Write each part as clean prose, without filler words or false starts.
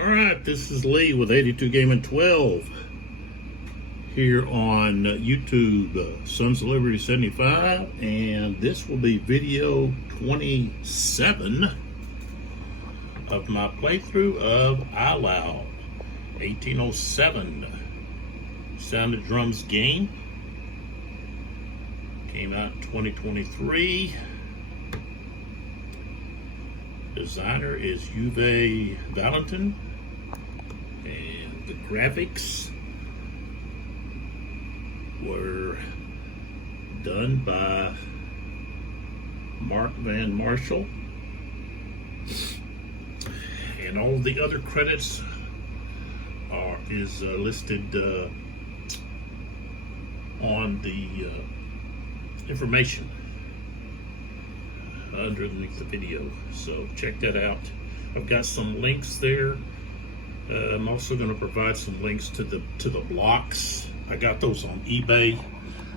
Alright, this is Lee with 82 Gaming 12 here on YouTube, Sons of Liberty 75, and this will be video 27 of my playthrough of Eylau 1807 Sound of Drums game. Came out in 2023. Designer is Uwe Walentin, and the graphics were done by Marc Van Marshall, and all the other credits is listed on the information underneath the video, so check that out. I've got some links there. I'm also going to provide some links to the blocks. I got those on eBay.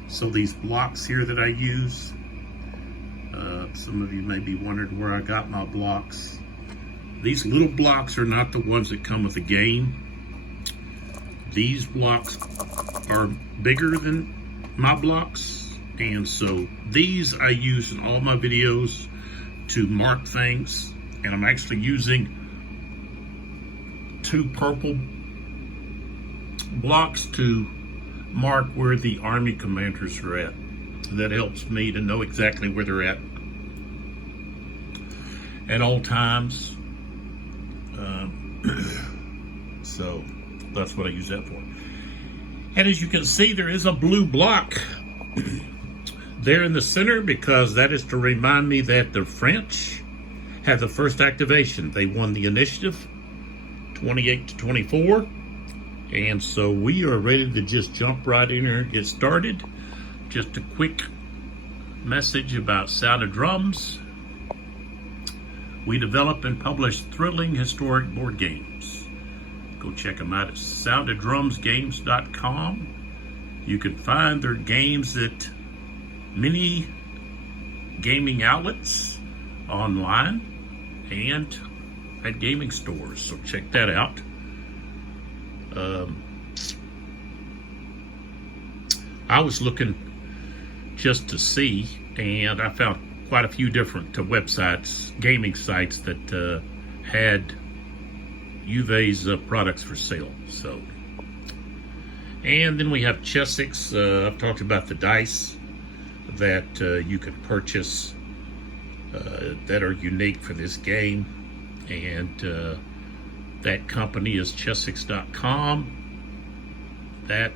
So these blocks here that I use, some of you may be wondering where I got my blocks. These little blocks are not the ones that come with the game. These blocks are bigger than my blocks, and so these I use in all my videos to mark things, and I'm actually using 2 purple blocks to mark where the army commanders are at. That helps me to know exactly where they're at all times. So that's what I use that for. And as you can see, there is a blue block there in the center, because that is to remind me that the French had the first activation. They won the initiative 28-24, and so we are ready to just jump right in here and get started. Just a quick message about Sound of Drums. We develop and publish thrilling historic board games. Go check them out at soundoftdrumsgames.com. You can find their games at many gaming outlets online and at gaming stores, so check that out. I was looking just to see, and I found quite a few different websites, gaming sites that had Uwe's products for sale. So, and then we have Chessex. I've talked about the dice that you can purchase that are unique for this game, and that company is Chessex.com. That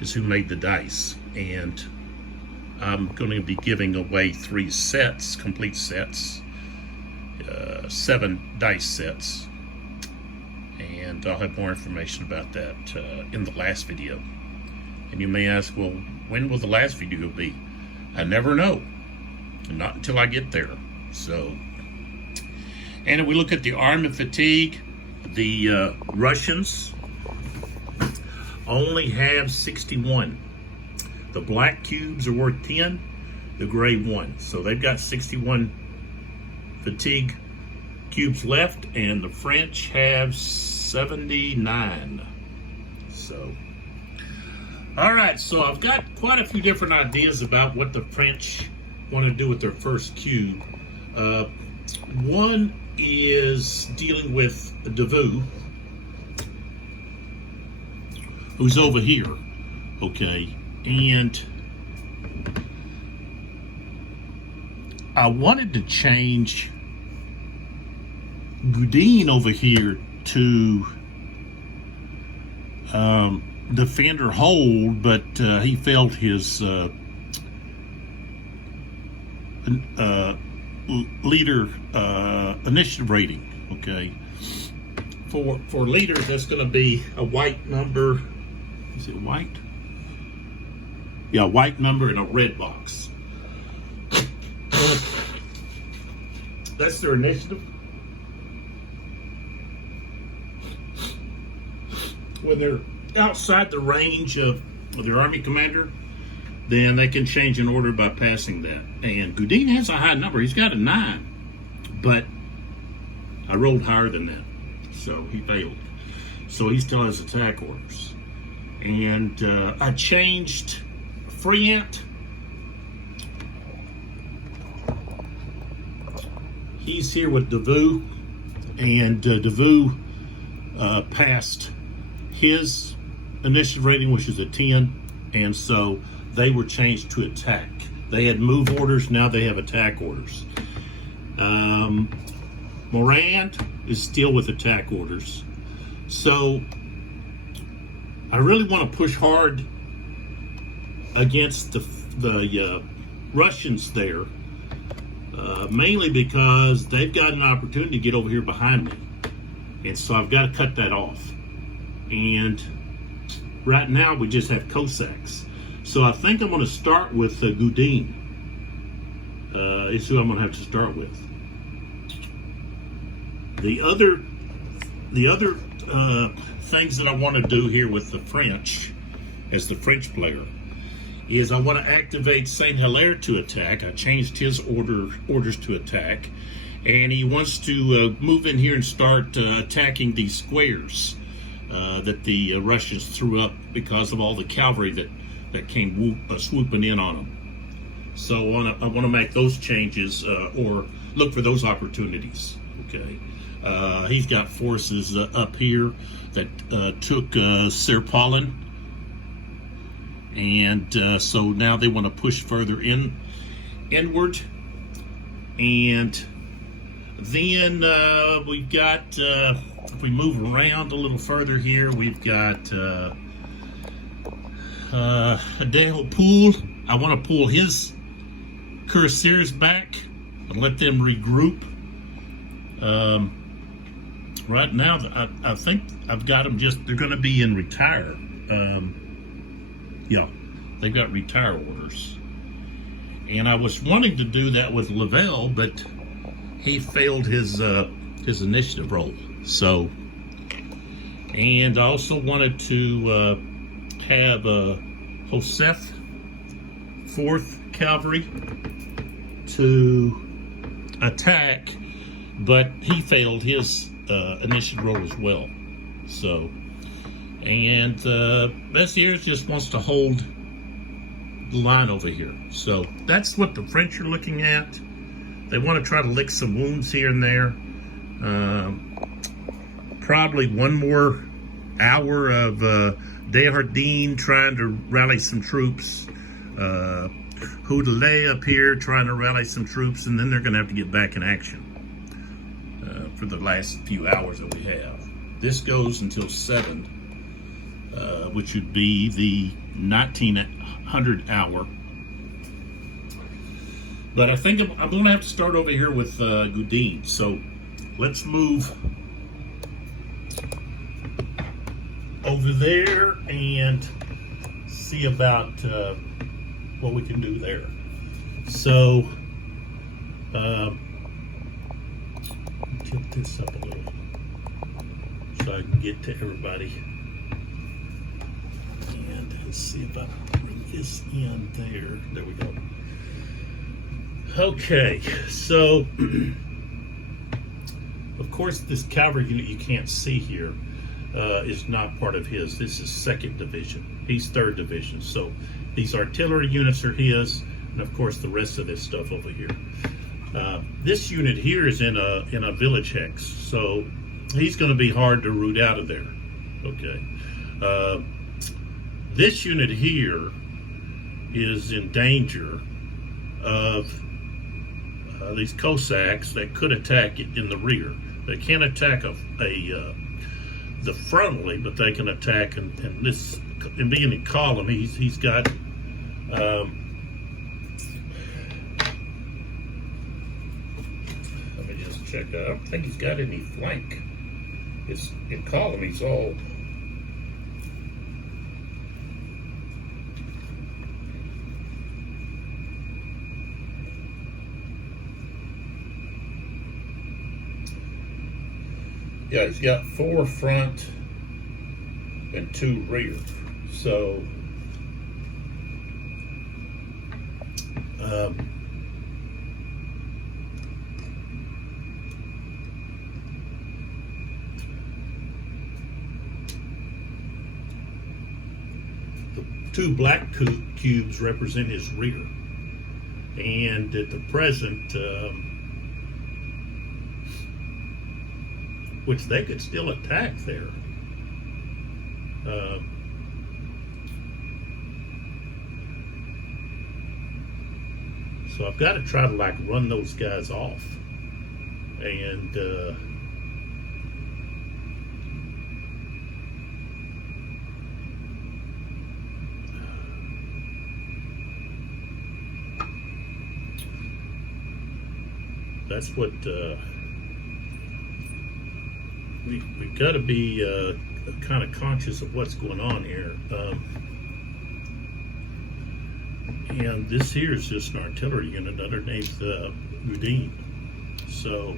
is who made the dice, and I'm going to be giving away 3 sets, complete sets, 7 dice sets, and I'll have more information about that in the last video. And you may ask, well, when will the last video be? I never know, not until I get there. So, and if we look at the arm and fatigue, the Russians only have 61. The black cubes are worth 10, the gray 1. So they've got 61 fatigue cubes left, and the French have 79. So, all right, so I've got quite a few different ideas about what the French want to do with their first cube. One is dealing with Devu, who's over here, okay, and I wanted to change Gudin over here to defender hold, but he failed his leader initiative rating. Okay, for leaders, that's going to be a white number. Is it white? Yeah, white number in a red box. That's their initiative. When they're outside the range of their army commander, then they can change an order by passing that. And Gudin has a high number. He's got a 9, but I rolled higher than that. so he failed. So he still has attack orders. And I changed Freant. He's here with Devu, and Devu passed his initiative rating, which is a 10, and so they were changed to attack. They had move orders, now they have attack orders. Morand is still with attack orders. So I really want to push hard against the Russians there, mainly because they've got an opportunity to get over here behind me. And so I've got to cut that off. And right now we just have Cossacks. So I think I'm going to start with Gudin. Is who I'm going to have to start with. The other things that I want to do here with the French, as the French player, is I want to activate Saint Hilaire to attack. I changed his orders to attack, and he wants to move in here and start attacking these squares that the Russians threw up because of all the cavalry that came swooping in on them. So I want to make those changes or look for those opportunities. Okay, he's got forces up here that took Serpollen, and so now they want to push further inward. And then we've got, if we move around a little further here, we've got Adeo Pool. I want to pull his cuirassiers back and let them regroup. Right now, I think I've got them they're going to be in retire. Yeah, they've got retire orders. And I was wanting to do that with Lavelle, but he failed his initiative roll. So, and I also wanted to have Joseph, 4th Cavalry, to attack, but he failed his initiative roll as well. So, and Messiers just wants to hold the line over here. So that's what the French are looking at. They want to try to lick some wounds here and there. Probably one more hour of Desjardins trying to rally some troops. Houdelet up here trying to rally some troops, and then they're going to have to get back in action for the last few hours that we have. This goes until 7, which would be the 1900 hour. But I think I'm going to have to start over here with Gudin. So let's move over there and see about what we can do there. So tip this up a little so I can get to everybody. And let's see if I can bring this in there. There we go. Okay, so of course this cavalry unit you can't see here is not part of his. This is 2nd Division. He's 3rd Division. So these artillery units are his, and of course the rest of this stuff over here. This unit here is in a village hex, so he's going to be hard to root out of there. Okay. This unit here is in danger of these Cossacks that could attack it in the rear. They can't attack the frontally, but they can attack and being in column. He's got let me just check. I don't think he's got any flank. It's in column. He's all. Yeah, he's got 4 front and 2 rear. So two black cubes represent his rear. And at the present, which they could still attack there. So I've got to try to like run those guys off. And that's what we got to be kind of conscious of what's going on here. And this here is just an artillery unit underneath Udine. So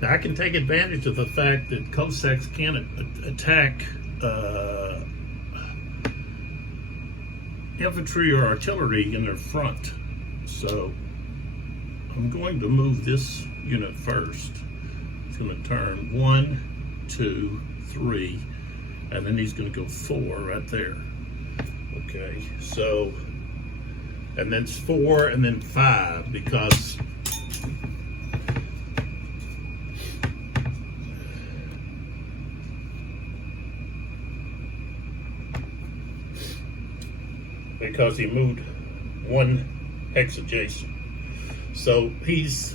now I can take advantage of the fact that Cossacks can't attack infantry or artillery in their front. So I'm going to move this unit first. It's going to turn 1, 2, 3, and then he's going to go 4 right there. Okay, so, and then it's 4 and then 5 because he moved 1 hex adjacent. So he's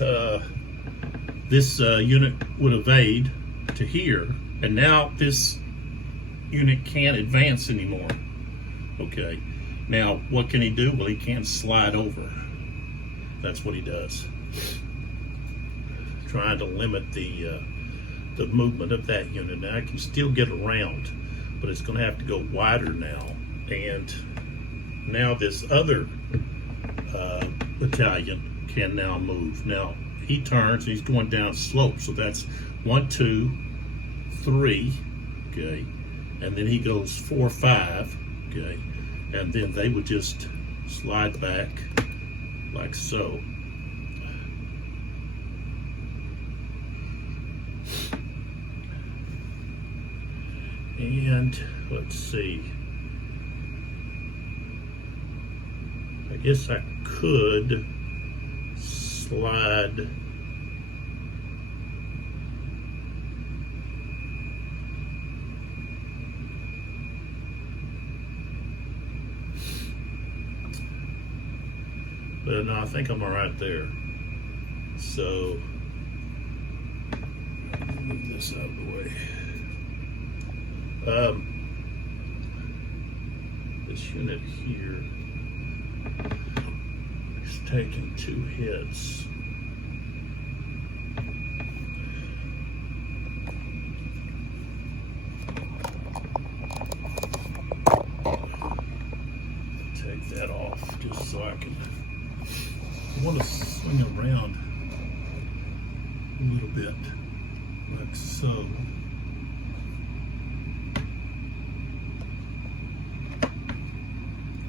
this unit would evade to here, and now this unit can't advance anymore. Okay, now what can he do? Well, he can't slide over. That's what he does, trying to limit the movement of that unit. Now I can still get around, but it's going to have to go wider now. And now this other battalion can now move. Now he turns, he's going down slope, so that's 1, 2, 3, okay, and then he goes 4, 5, okay, and then they would just slide back like so. And let's see, I guess I could slide but no, I think I'm all right there. So move this out of the way. This unit here is taking 2 hits. Take that off just so I can. I want to swing around a little bit, like so.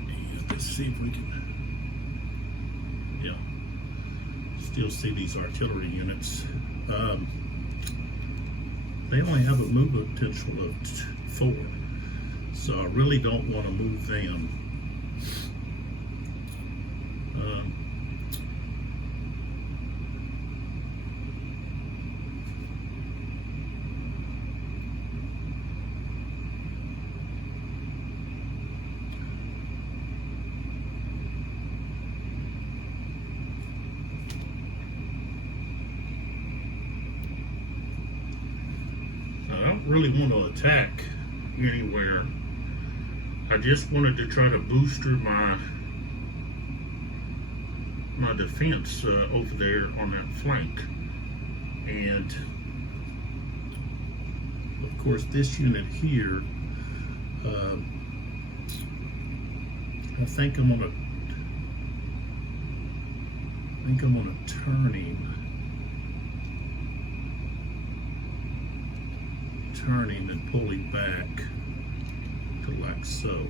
And let's see if we can, yeah, still see these artillery units. They only have a movement potential of 4, so I really don't want to move them. Really want to attack anywhere. I just wanted to try to booster my defense over there on that flank. And of course this unit here, I think I'm gonna turn him turn him and pull him back to like so.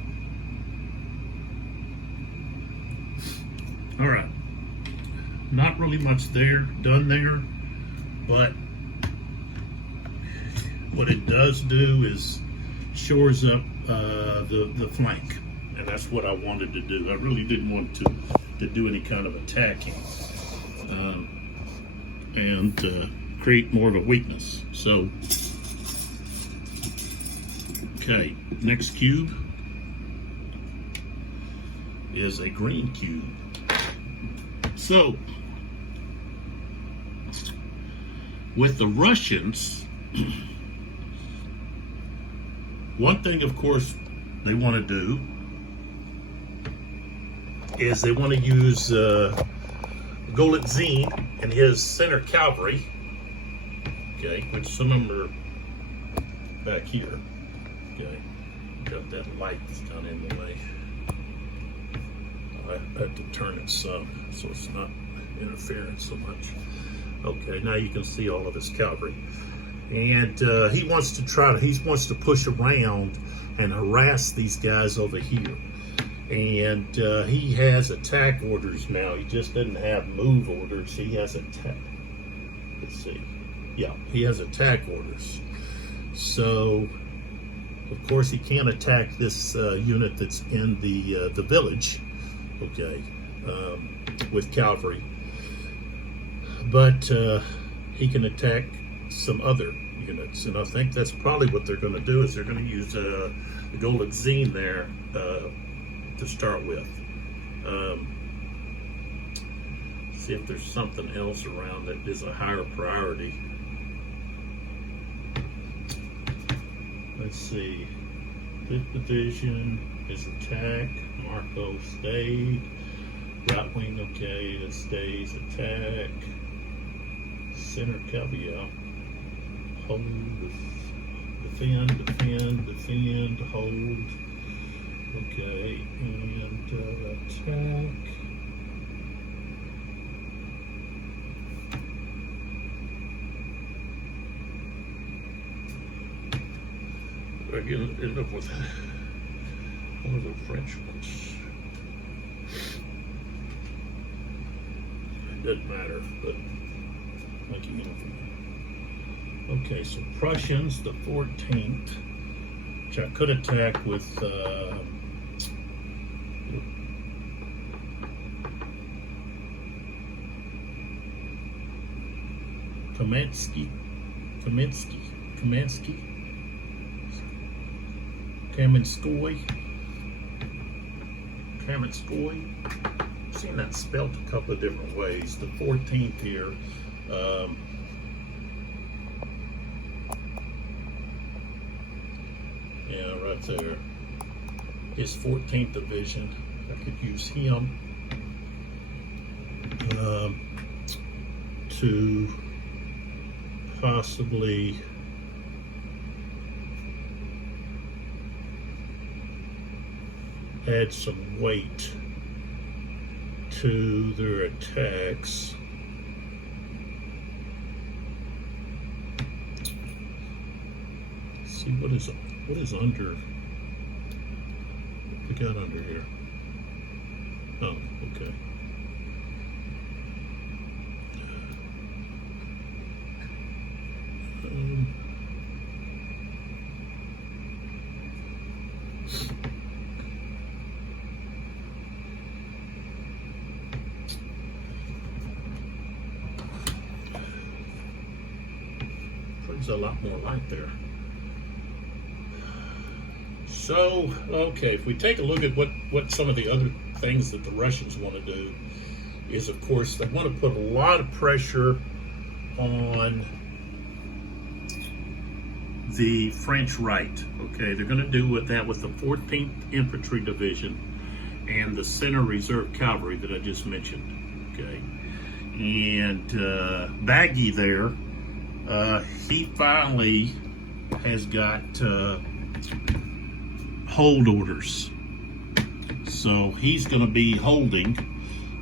All right, not really much done there, but what it does do is shores up the flank, and that's what I wanted to do. I really didn't want to do any kind of attacking and create more of a weakness. So, okay, next cube is a green cube. So, with the Russians, one thing, of course, they want to do is they want to use Walentin and his center cavalry, okay, which some of them are back here, okay. Got that light that's down in the way. I had to turn it some so it's not interfering so much. Okay, now you can see all of his cavalry. And he wants to push around and harass these guys over here. And he has attack orders now. He just doesn't have move orders. He has attack. Let's see. Yeah, he has attack orders. So, of course, he can't attack this unit that's in the village, okay, with cavalry. But he can attack some other units, and I think that's probably what they're going to do. Is they're going to use the Walentin there to start with. See if there's something else around that is a higher priority. Let's see. 5th Division is attack. Marco stayed. Right wing, okay, it stays. Attack. Center cavalry. Hold. Defend, hold. Okay, and attack. Again, end up with one of the French ones. It doesn't matter, but like you know. Okay, so Prussians, the 14th, which I could attack with Kamenskoy. I've seen that spelled a couple of different ways. The 14th here. Yeah, right there. His 14th Division. I could use him to possibly add some weight to their attacks. Let's see what is under. What we got under here? Oh, okay. Brings a lot more light there. So, okay, if we take a look at what some of the other things that the Russians want to do is, of course, they want to put a lot of pressure on the French right. Okay, they're going to do that with the 14th Infantry Division and the Center Reserve Cavalry that I just mentioned. Okay, and Baggy there, he finally has got hold orders. So he's going to be holding,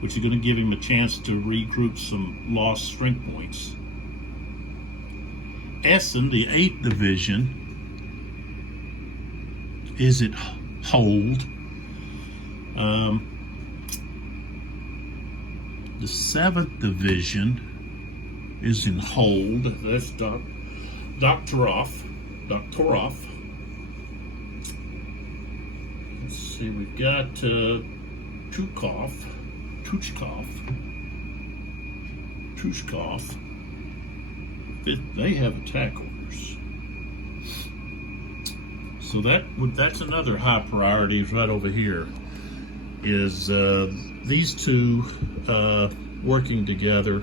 which is going to give him a chance to regroup some lost strength points. Essen, the 8th Division, is it hold. The 7th Division is in hold. That's Doctoroff. Let's see, we've got Tuchkov. They have attack orders. So that's another high priority right over here. Is these two working together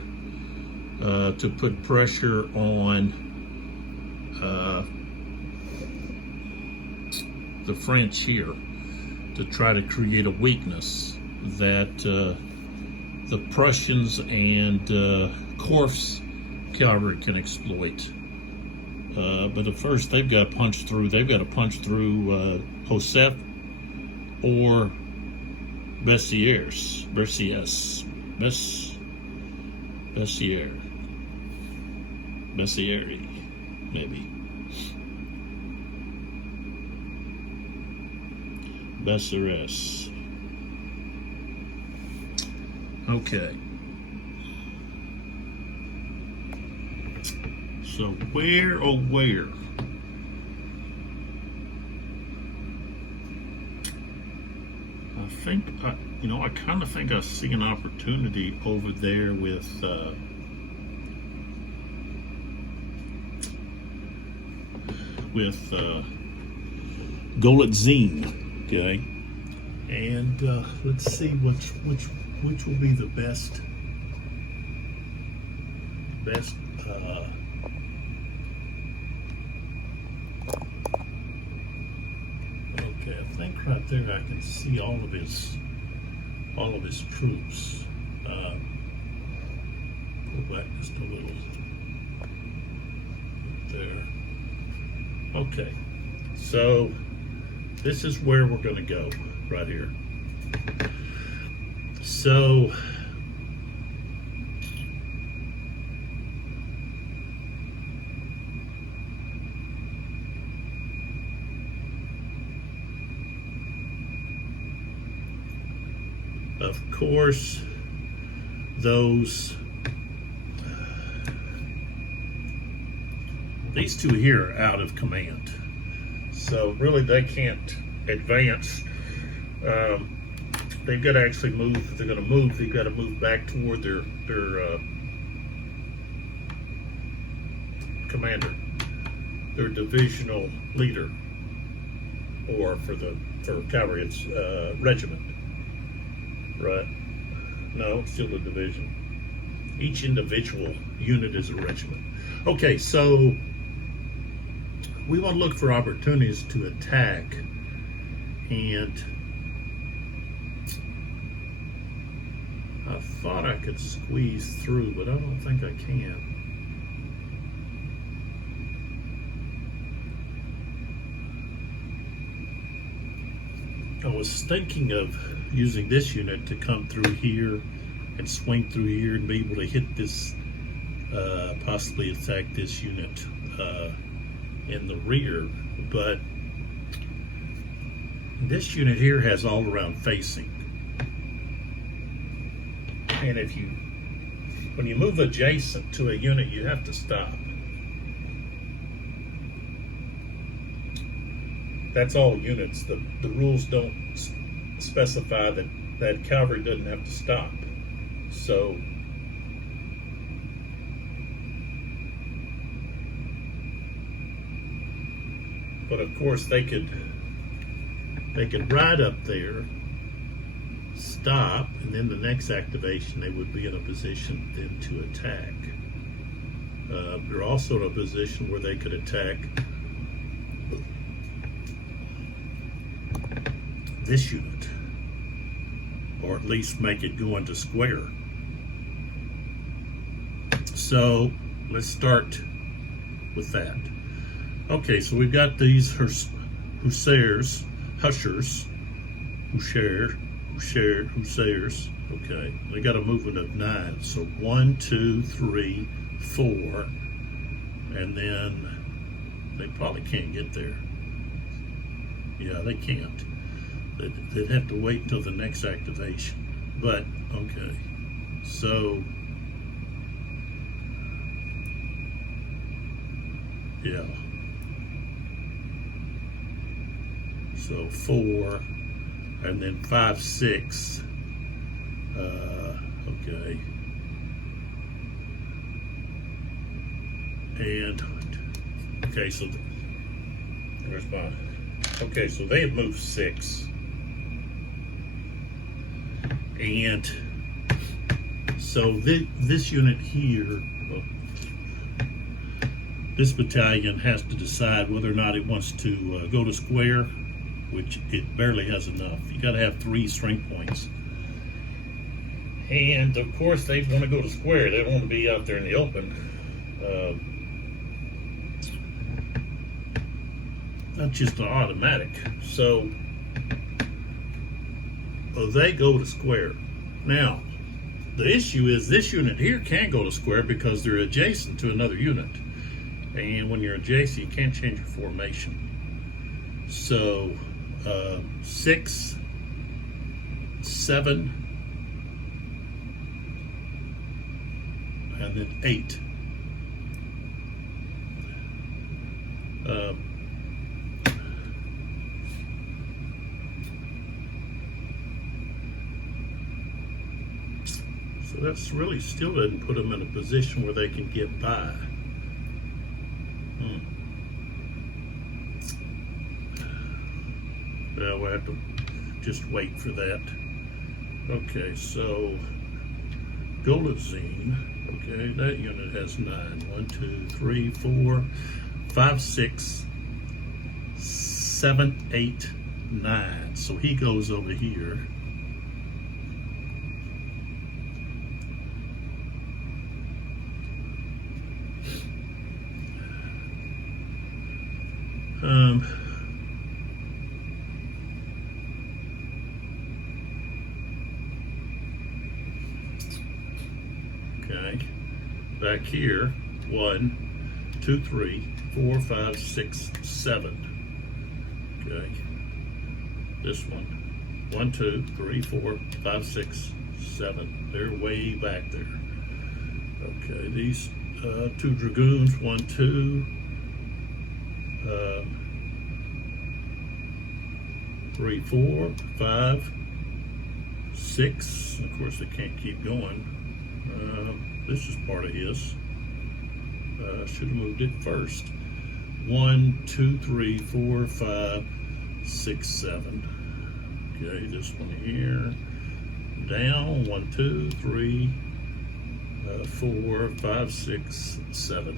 to put pressure on the French here to try to create a weakness that the Prussians and Korf's cavalry can exploit. But at first they've got to punch through. They've got to punch through Joseph or Bessières, maybe. Bessières. Okay. So where, oh where? I kind of think I see an opportunity over there with Golitzine, okay, and let's see which will be the best. Okay, I think right there I can see all of his troops. Pull back just a little there. Okay, so this is where we're going to go right here. So of course, these two here are out of command, so really they can't advance. They've got to actually move. If they're going to move, they've got to move back toward their commander, their divisional leader, or for cavalry it's regiment. Right? No, it's still a division. Each individual unit is a regiment. Okay, so we want to look for opportunities to attack, and I thought I could squeeze through, but I don't think I can. I was thinking of using this unit to come through here and swing through here and be able to hit this, possibly attack this unit in the rear, but this unit here has all around facing. And when you move adjacent to a unit, you have to stop. That's all units. The rules don't specify that cavalry doesn't have to stop. So but of course they could ride up there, stop, and then the next activation they would be in a position then to attack. They're also in a position where they could attack this unit, or at least make it go into square. So let's start with that. Okay, so we've got these hussars. Okay, they got a movement of 9. So 1, 2, 3, 4, and then they probably can't get there. Yeah, they can't. They'd have to wait until the next activation. But, okay. So, yeah. So 4, and then 5, 6. Okay. And, okay, so there's my, okay, so they have moved 6. And so this unit here, this battalion has to decide whether or not it wants to go to square, which it barely has enough. You got to have 3 strength points. And of course they want to go to square. They don't want to be out there in the open. That's just an automatic. So they go to square. Now, the issue is this unit here can go to square because they're adjacent to another unit. And when you're adjacent, you can't change your formation. So 6, 7, and then 8. So that's really still doesn't put them in a position where they can get by. Well, we'll have to just wait for that. Okay, so Golazine. Okay, that unit has 9. 1, 2, 3, 4, 5, 6, 7, 8, 9. So he goes over here. Okay, back here, 1, 2, 3, 4, 5, 6, 7. Okay, this one, 1, 2, 3, 4, 5, 6, 7. They're way back there. Okay, these 2 dragoons, 1, 2, 3, 4, 5, 6. Of course, they can't keep going. This is part of his. Should have moved it first. 1, 2, 3, 4, 5, 6, 7. Okay, this one here. Down. 1, 2, 3, 4, 5, 6, 7.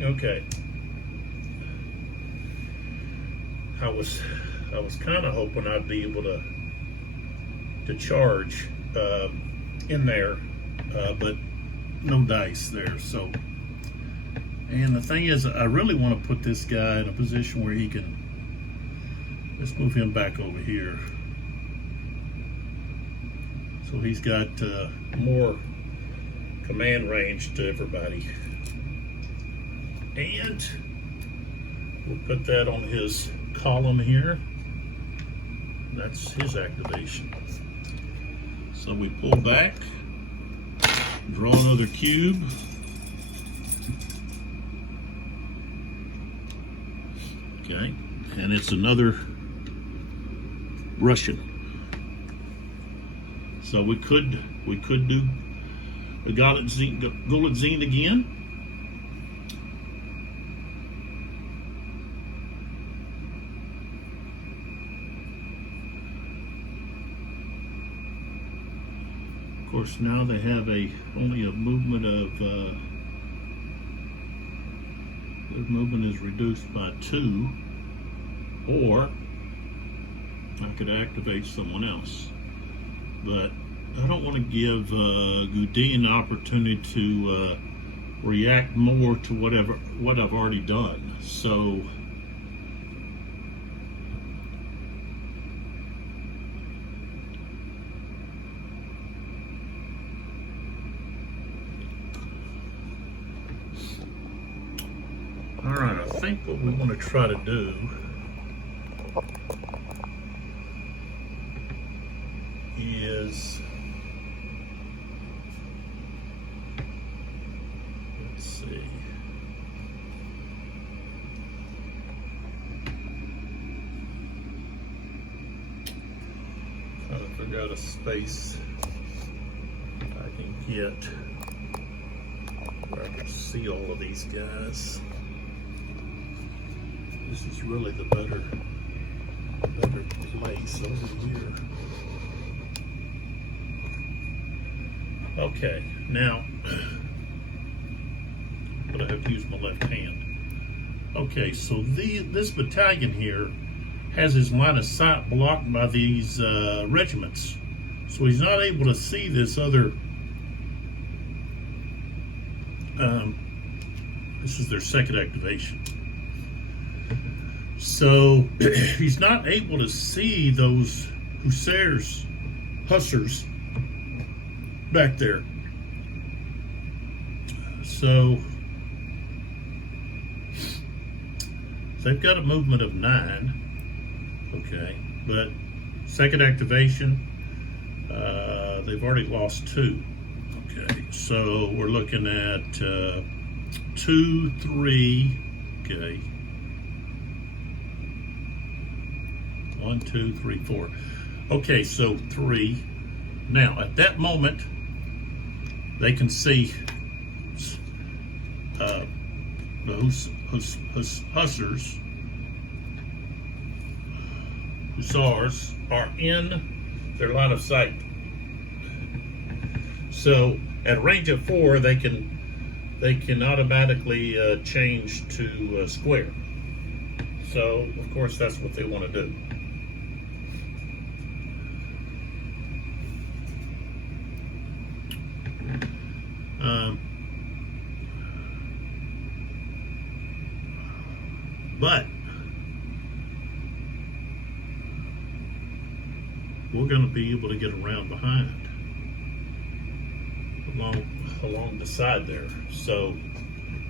Okay. I was kind of hoping I'd be able to charge in there, but no dice there. So, and the thing is, I really want to put this guy in a position where he can. Let's move him back over here, so he's got more command range to everybody. And we'll put that on his column here. That's his activation. So we pull back, draw another cube. Okay, and it's another Russian. So we could do the Golazine again. Of course, now they have only a movement of their movement is reduced by 2, or I could activate someone else, but I don't want to give Gudin an opportunity to react more to what I've already done. So all right, I think what we want to try to do is, let's see, trying to figure out a space I can get where I can see all of these guys. This is really the better place over here. Okay, now I'm gonna have to use my left hand. Okay, so this battalion here has his line of sight blocked by these regiments, so he's not able to see this other. This is their second activation. So he's not able to see those hussars back there. So they've got a movement of 9. Okay, but second activation, they've already lost 2. Okay, so we're looking at 2, 3. Okay. 1, 2, 3, 4. Okay, so 3. Now, at that moment, they can see the hussars are in their line of sight. So, at a range of 4, they can automatically change to square. So, of course, that's what they want to do. But we're going to be able to get around behind along the side there. So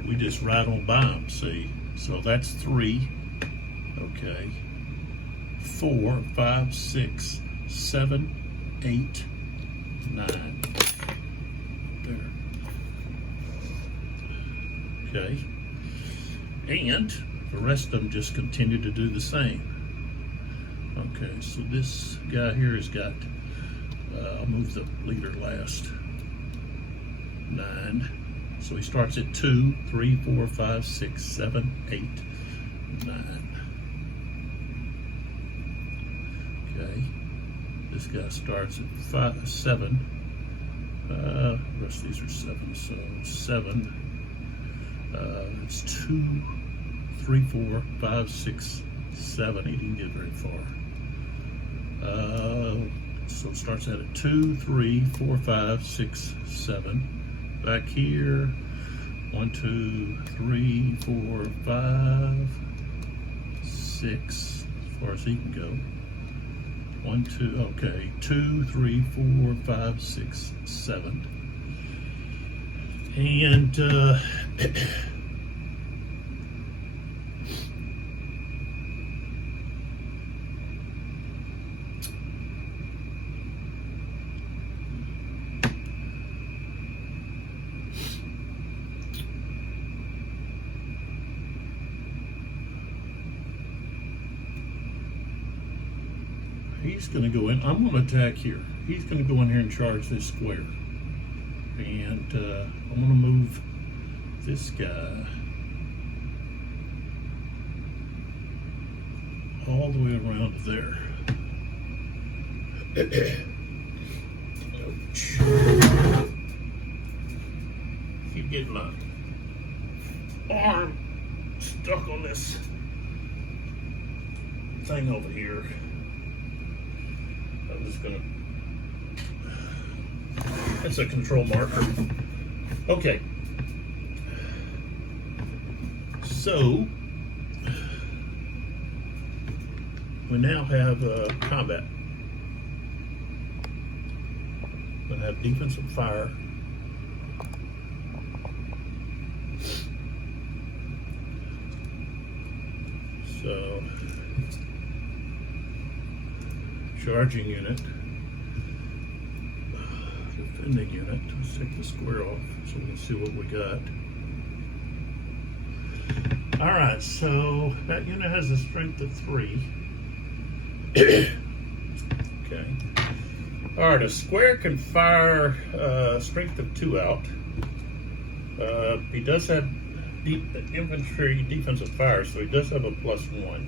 we just ride on by them, see? So that's 3. Okay. 4, 5, 6, 7, 8, 9. There. Okay. And the rest of them just continue to do the same. Okay, so this guy here has got, I'll move the leader last, 9. So he starts at 2, 3, 4, 5, 6, 7, 8, 9. Okay, this guy starts at 5, 7. The rest of these are 7, so 7. It's 2, 3, 4, 5, 6, 7. He didn't get very far. So it starts out at 2, 3, 4, 5, 6, 7. Back here, 1, 2, 3, 4, 5, 6, as far as he can go. 1, 2, okay, 2, 3, 4, 5, 6, 7. And he's going to go in. I'm going to attack here. He's going to go in here and charge this square. And I'm going to move this guy all the way around to there. Keep getting my arm stuck on this thing over here. I'm just gonna, that's a control marker. Okay. So we now have combat. We're gonna have defensive fire. charging unit, defending unit. Let's take the square off so we can see what we got. All right, so that unit has a strength of 3. Okay. All right, a square can fire strength of 2 out. He does have infantry defensive fire, so he does have a +1.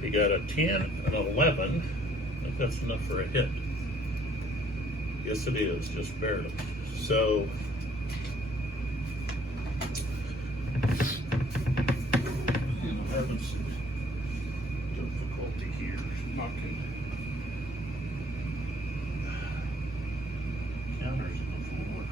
He got a 10, an 11. I think that's enough for a hit. Yes, it is, just barely. So, I'm having some difficulty here knocking counters before.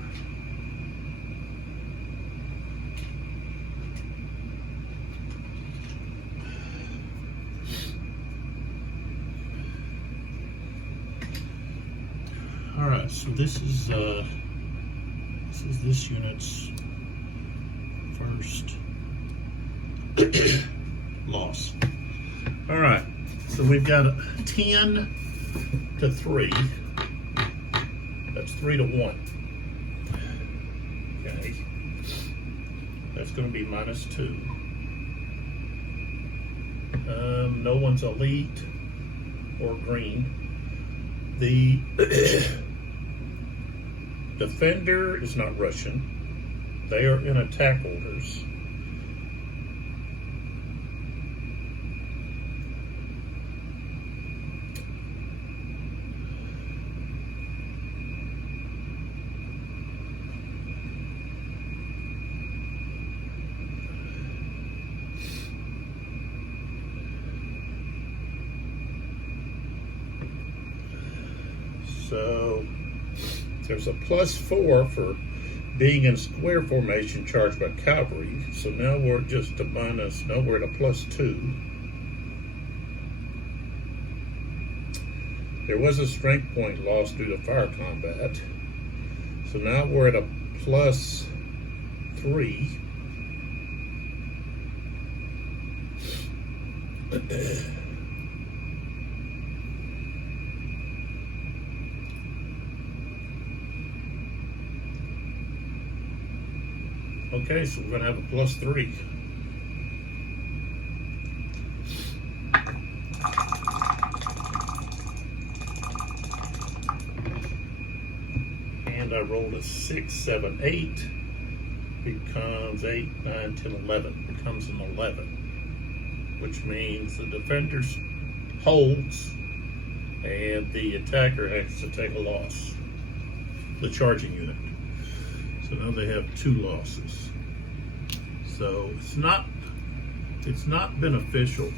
All right, so this is this unit's first loss. All right, so we've got a 10 to 3. That's 3 to 1. Okay, that's going to be -2. No one's elite or green. The defender is not Russian. They are in attack orders. So there's a +4 for being in square formation charged by cavalry. So now we're just a minus, now we're at a +2. There was a strength point lost due to fire combat. So now we're at a +3. Okay, so we're going to have a +3. And I rolled a 6, 7, 8. Becomes 8, 9, 10, 11. Becomes an 11. Which means the defender holds and the attacker has to take a loss. The charging unit. So now they have 2 losses. So it's not beneficial.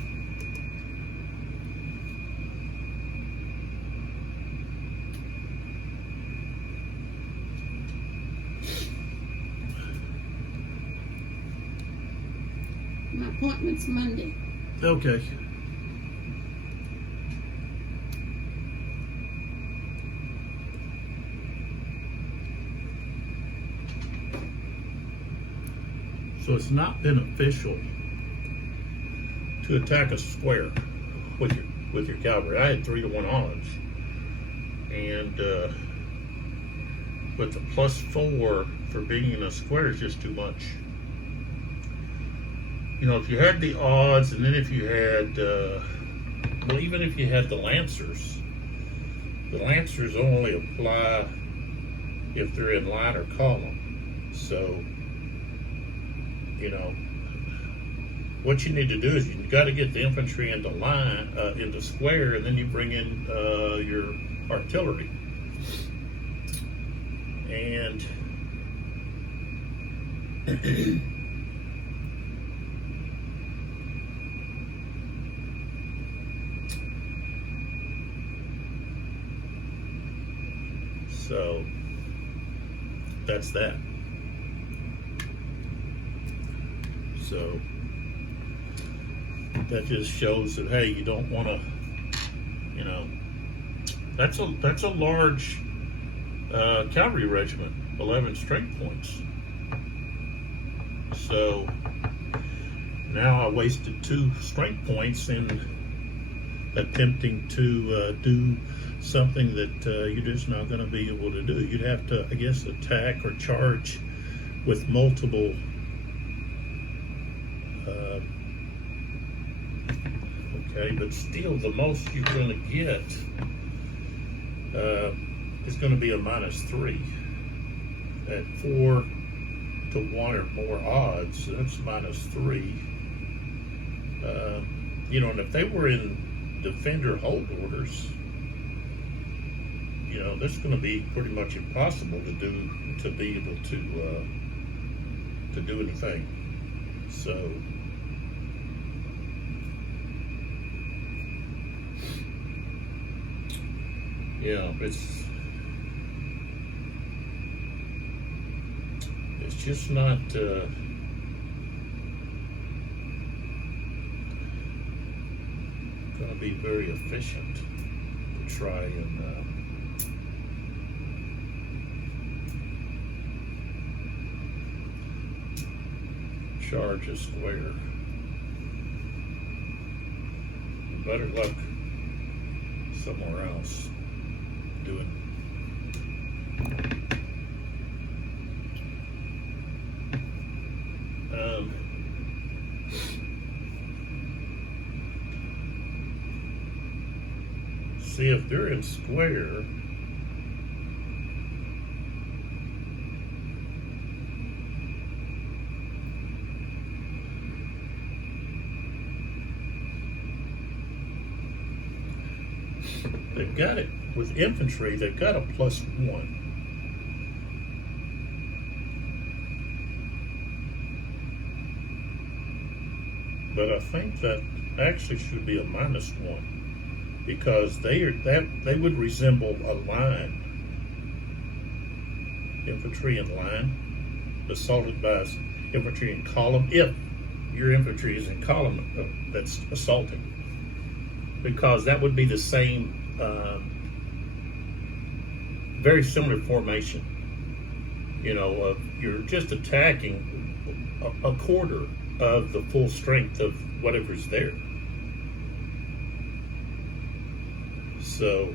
My appointment's Monday. Okay. So it's not beneficial to attack a square with your cavalry. I had 3 to 1 odds, and but the +4 for being in a square is just too much. You know, if you had the odds, and then if you had, well, even if you had the Lancers only apply if they're in line or column. So, you know, what you need to do is you got to get the infantry into line, into square, and then you bring in your artillery. And so that's that. So that just shows that, hey, you don't want to, you know, that's a large cavalry regiment, 11 strength points. So now I wasted 2 strength points in attempting to do something that you're just not going to be able to do. You'd have to, I guess, attack or charge with multiple okay, but still the most you're going to get is going to be a -3 at 4 to 1 or more odds. That's -3. You know, and if they were in defender hold orders, you know, that's going to be pretty much impossible to be able to do anything. So yeah, it's just not going to be very efficient to try and charge a square. Better luck somewhere else doing. See if they're in square. They've got it with infantry, they've got a +1. But I think that actually should be a -1 because they would resemble a line. Infantry in line, assaulted by infantry in column, if your infantry is in column that's assaulting. Because that would be the same, very similar formation. You know, you're just attacking a quarter of the full strength of whatever's there. So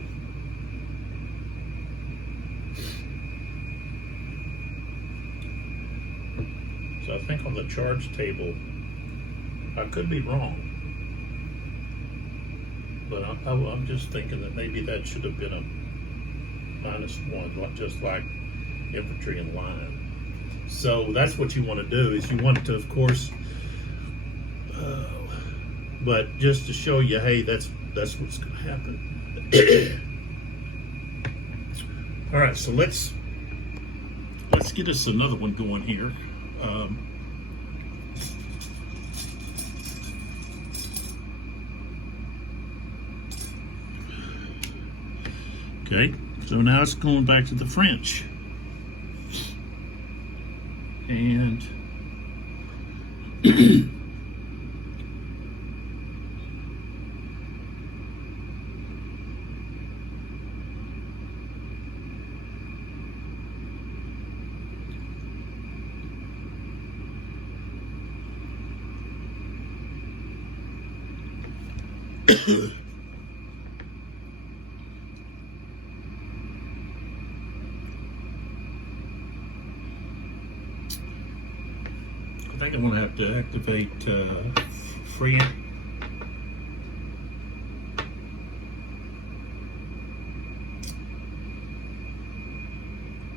I think on the charge table, I could be wrong, but I'm just thinking that maybe that should have been a -1, just like infantry in line. So that's what you want to do, is you want to, of course, but just to show you, hey, that's what's going to happen. All right, so let's get us another one going here. Okay, so now it's going back to the French. And I think I'm going to have to activate free.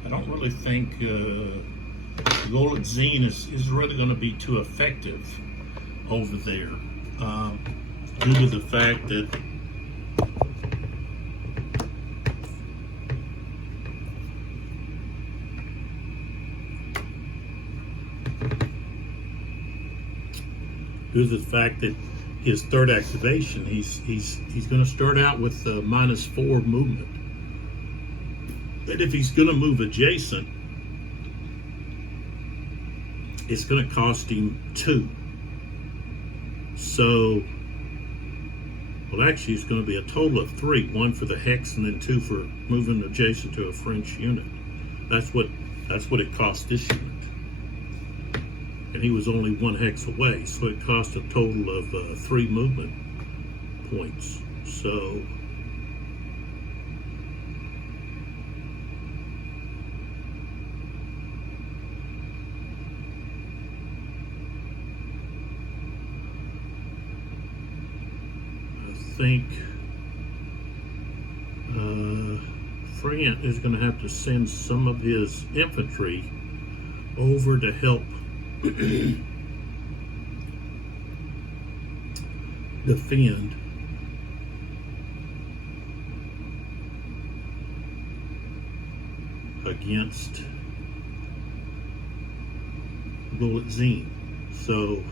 I don't really think Walentin is really going to be too effective over there, due to the fact that his third activation, he's going to start out with a -4 movement. But if he's going to move adjacent, it's going to cost him 2. So, well, actually, it's going to be a total of 3. 1 for the hex, and then 2 for moving adjacent to a French unit. That's what it costs this unit. And and he was only 1 hex away, so it cost a total of 3 movement points. So I think Frant is going to have to send some of his infantry over to help defend against Bullet Zine. So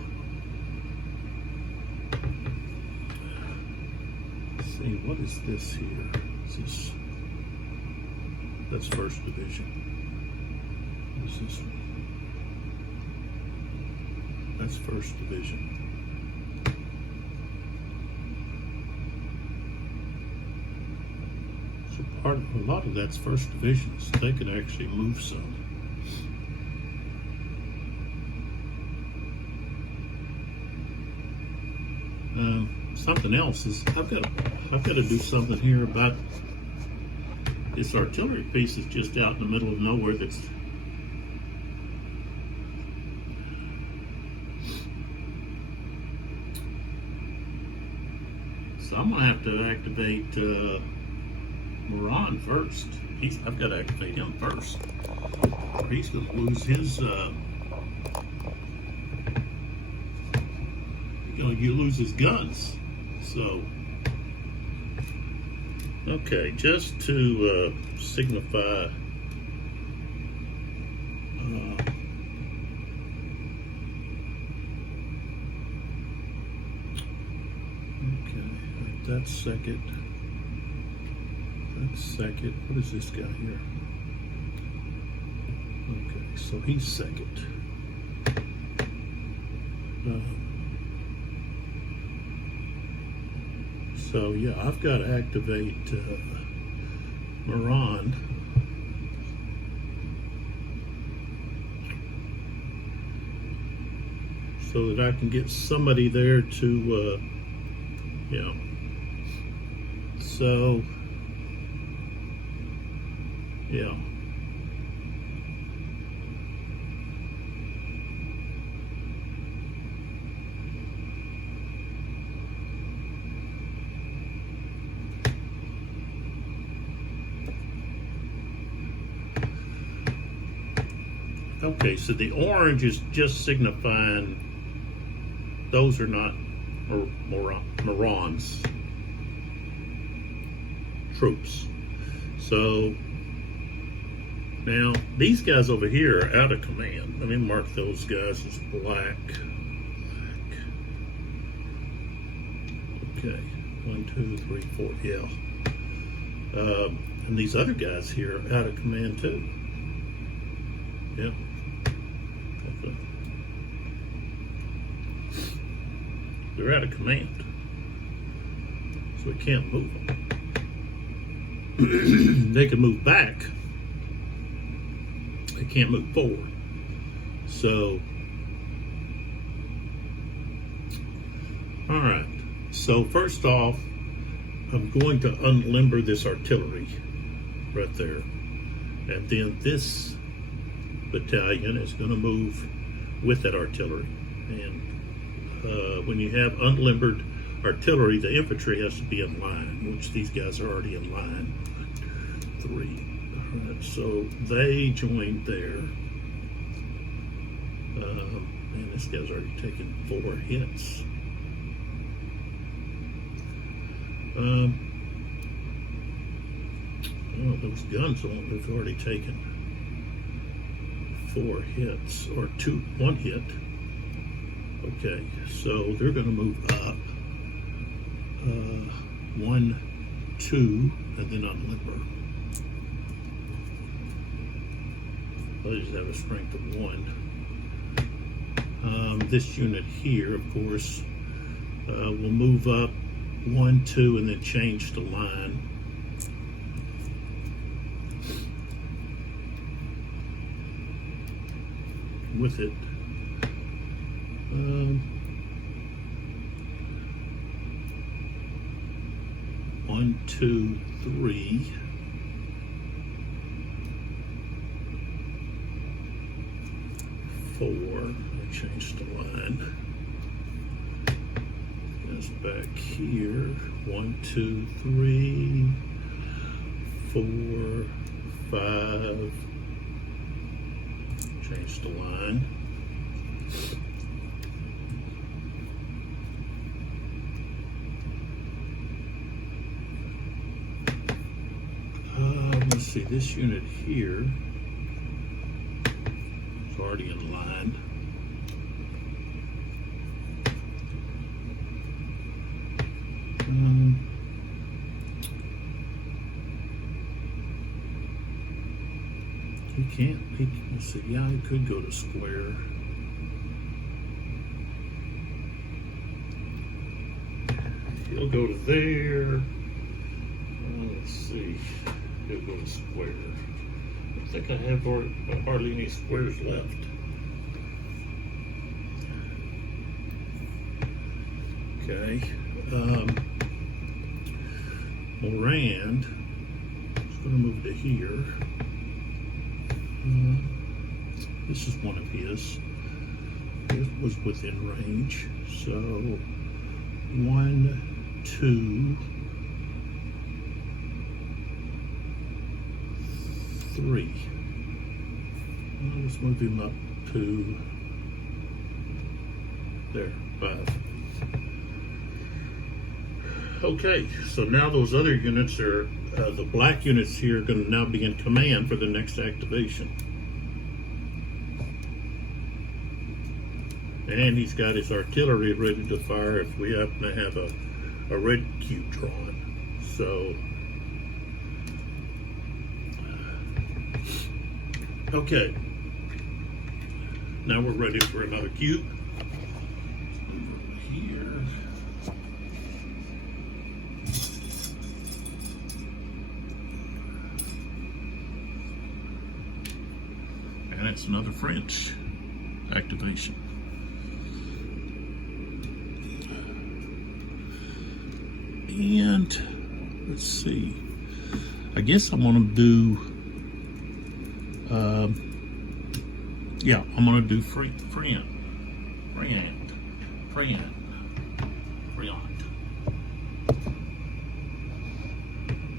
let's see, what is this here? Is this, that's 1st Division. What is this one? That's 1st Division. So a lot of that's 1st Division, so they could actually move some. Something else is I've got to do something here about this artillery piece is just out in the middle of nowhere. So I'm gonna have to activate Moran first. I've got to activate him first. Or he's gonna lose his. You lose his guns. So, okay, just to signify okay, that's second. That's second. What is this guy here? Okay, so he's second. So yeah, I've got to activate Moran. So that I can get somebody there to, you know. So, yeah. Okay, so the orange is just signifying those are not Moran's troops. So now these guys over here are out of command. Let me mark those guys as black. Okay, 1, 2, 3, 4, yeah. And these other guys here are out of command too. Yep. Okay. They're out of command, so we can't move them. They can move back. They can't move forward. So, all right. So first off, I'm going to unlimber this artillery right there, and then this battalion is going to move with that artillery. And when you have unlimbered artillery, the infantry has to be in line, which these guys are already in line. 3. All right, so they joined there. And this guy's already taken 4 hits. Oh, those guns have already taken 4 hits, or 1 hit. Okay, so they're going to move up 1, 2, and then unlimber. They just have a strength of 1. This unit here, of course, will move up 1, 2, and then change the line. With it, One, two, three. Four. I changed the line. That's back here. 1, 2, 3, 4, 5. Change the line. Let's see, this unit here is already in line. He can't, let's see, yeah, he could go to square. He'll go to there. Let's see, he'll go to square. I think I have hardly any squares left. Okay. Morand is going to move to here. This is one of his. It was within range. So 1, 2, 3. Let's move him up to there, 5. Okay, so now those other units are, the black units here are going to now be in command for the next activation. And he's got his artillery ready to fire if we happen to have a red cube drawn. So, okay. Now we're ready for another cube. Here. And it's another French activation. And let's see, I guess I'm gonna do yeah, I'm gonna do friend.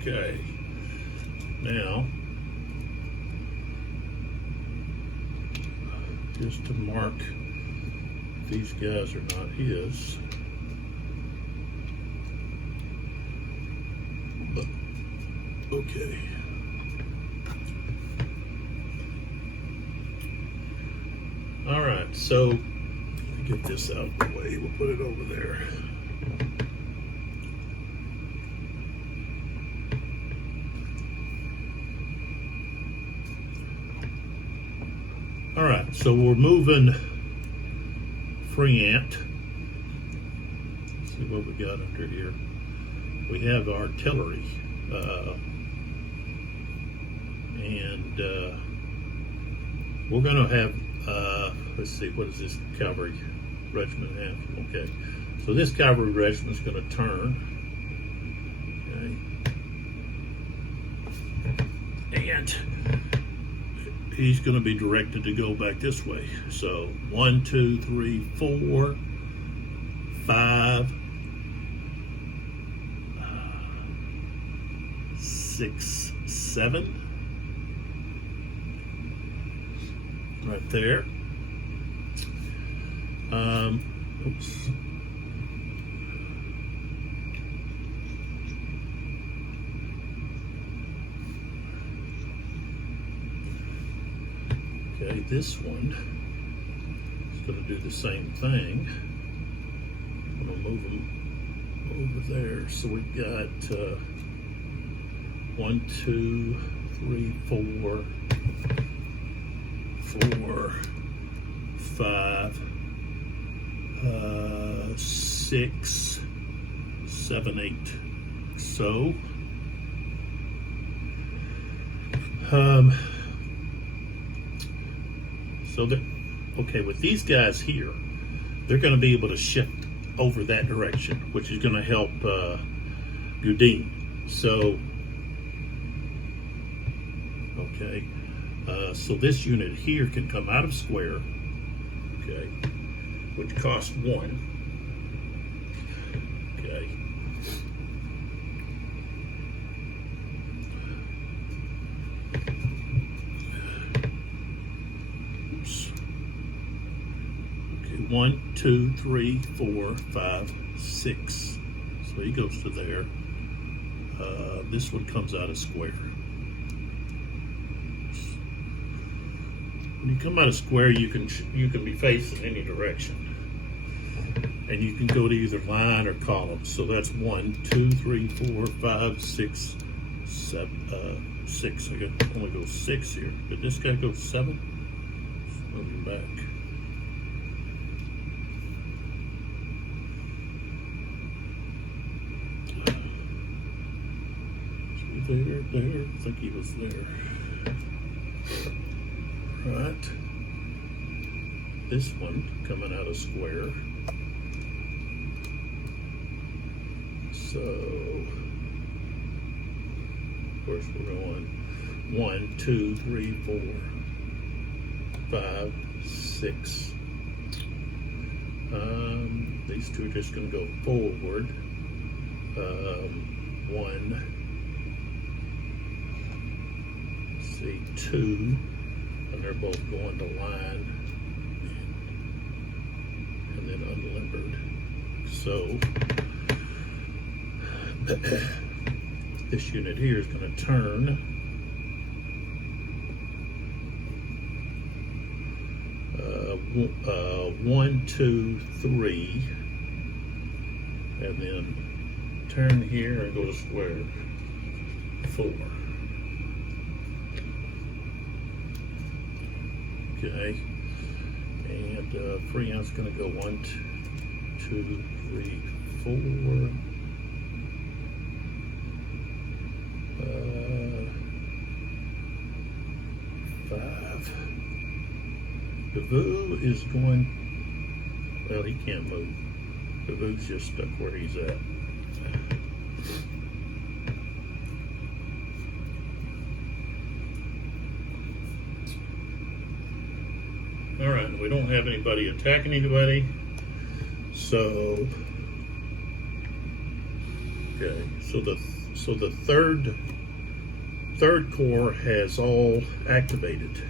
Okay, now just to mark these guys are not his. Okay. All right, so let me get this out of the way. We'll put it over there. All right, so we're moving Friant. Let's see what we got under here. We have artillery. And we're going to have, let's see, what is this cavalry regiment have? Okay, so this cavalry regiment is going to turn. Okay. And he's going to be directed to go back this way. So 1, 2, 3, 4, 5, 6, 7. Right there. Oops. Okay, this one is going to do the same thing. I'm going to move them over there. So we've got 1, 2, 3, 4, 4, 5, 6, 7, 8. So, so that, okay, with these guys here, they're going to be able to shift over that direction, which is going to help Udine. So, okay, so this unit here can come out of square, okay, which costs 1. Okay. Oops. Okay, 1, 2, 3, 4, 5, 6. So he goes to there. This one comes out of square. When you come out of square, you can be facing any direction, and you can go to either line or column. So that's 1, 2, 3, 4, 5, 6, 7, 6. I got only go 6 here. Did this guy go 7? Let's move him back. There, I think he was there. Right. This one coming out of square. So, of course, we're going 1, 2, 3, 4, 5, 6. These two are just going to go forward. 1. See, 2, and they're both going to line, and then unlimbered. So this unit here is going to turn. One, 2, 3, and then turn here and go to square. 4. Okay, and Freon's going to go 1, 2, 3, 4. 5. Davoo is going, well, he can't move. Davoo's just stuck where he's at. All right, we don't have anybody attacking anybody, so okay. So the third core has all activated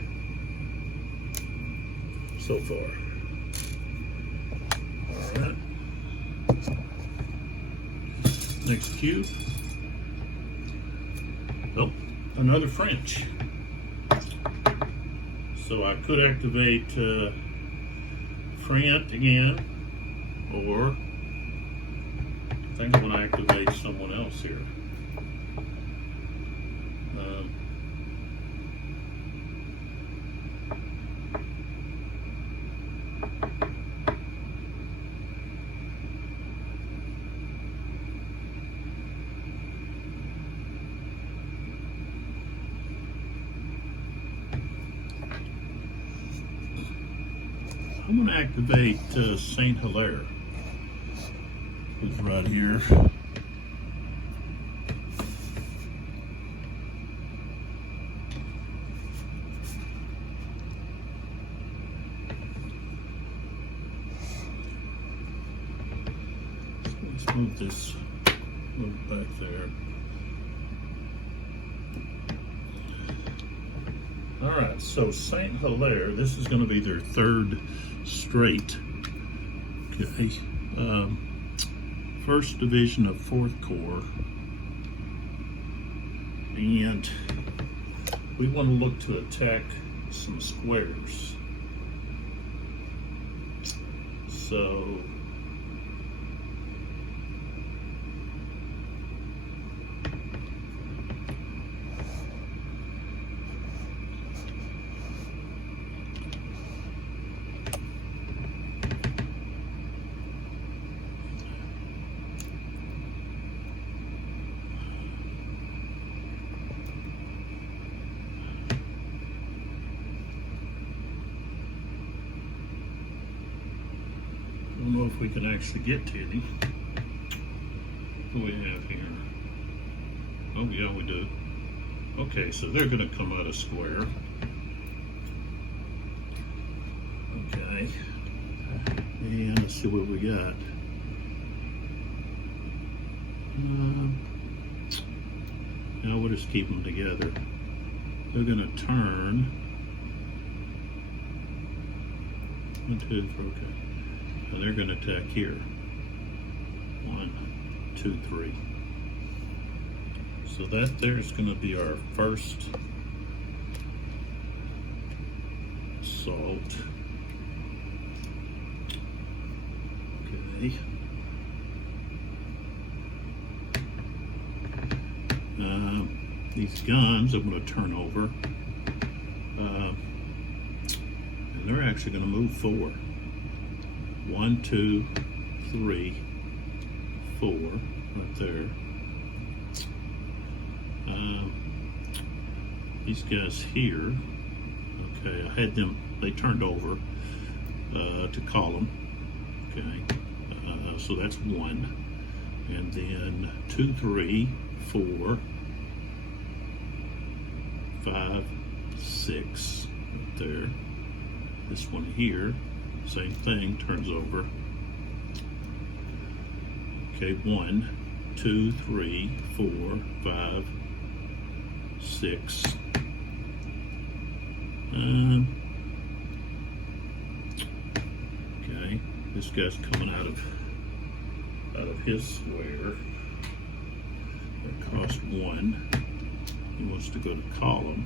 so far. All right. Next cube. Oh, another French. So I could activate Front again, or I think I'm going to activate someone else here. I'm going to activate Saint Hilaire, who's right here. Let's move this back there. All right, so Saint Hilaire, this is going to be their third straight. Okay, first division of 4th Corps, and we want to look to attack some squares. So know if we can actually get to any. What do we have here? Oh yeah, we do. Okay, so they're going to come out of square. Okay. And let's see what we got. Now we'll just keep them together. They're going to turn. 1, 2, 3, okay. And they're going to attack here. 1, 2, 3. So that there's going to be our first assault. Okay. These guns I'm going to turn over. And they're actually going to move forward. 1, 2, 3, 4, right there. These guys here, okay, I had them, they turned over to column, okay, so that's 1, and then 2, 3, 4, 5, 6, right there. This one here, same thing, turns over. Okay, 1, 2, 3, 4, 5, 6. Okay, this guy's coming out of his square. That costs 1. He wants to go to column.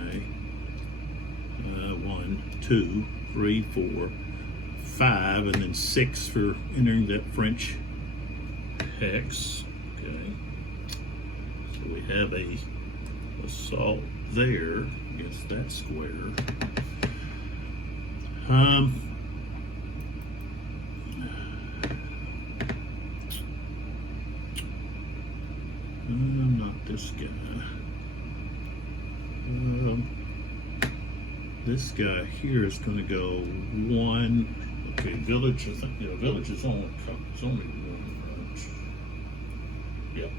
Okay. 1, 2, 3, 4, 5, and then 6 for entering that French hex. Okay. So we have a assault there against that square. Not this guy. This guy here is going to go 1. Okay, village. I think village is only one. Right? Yep.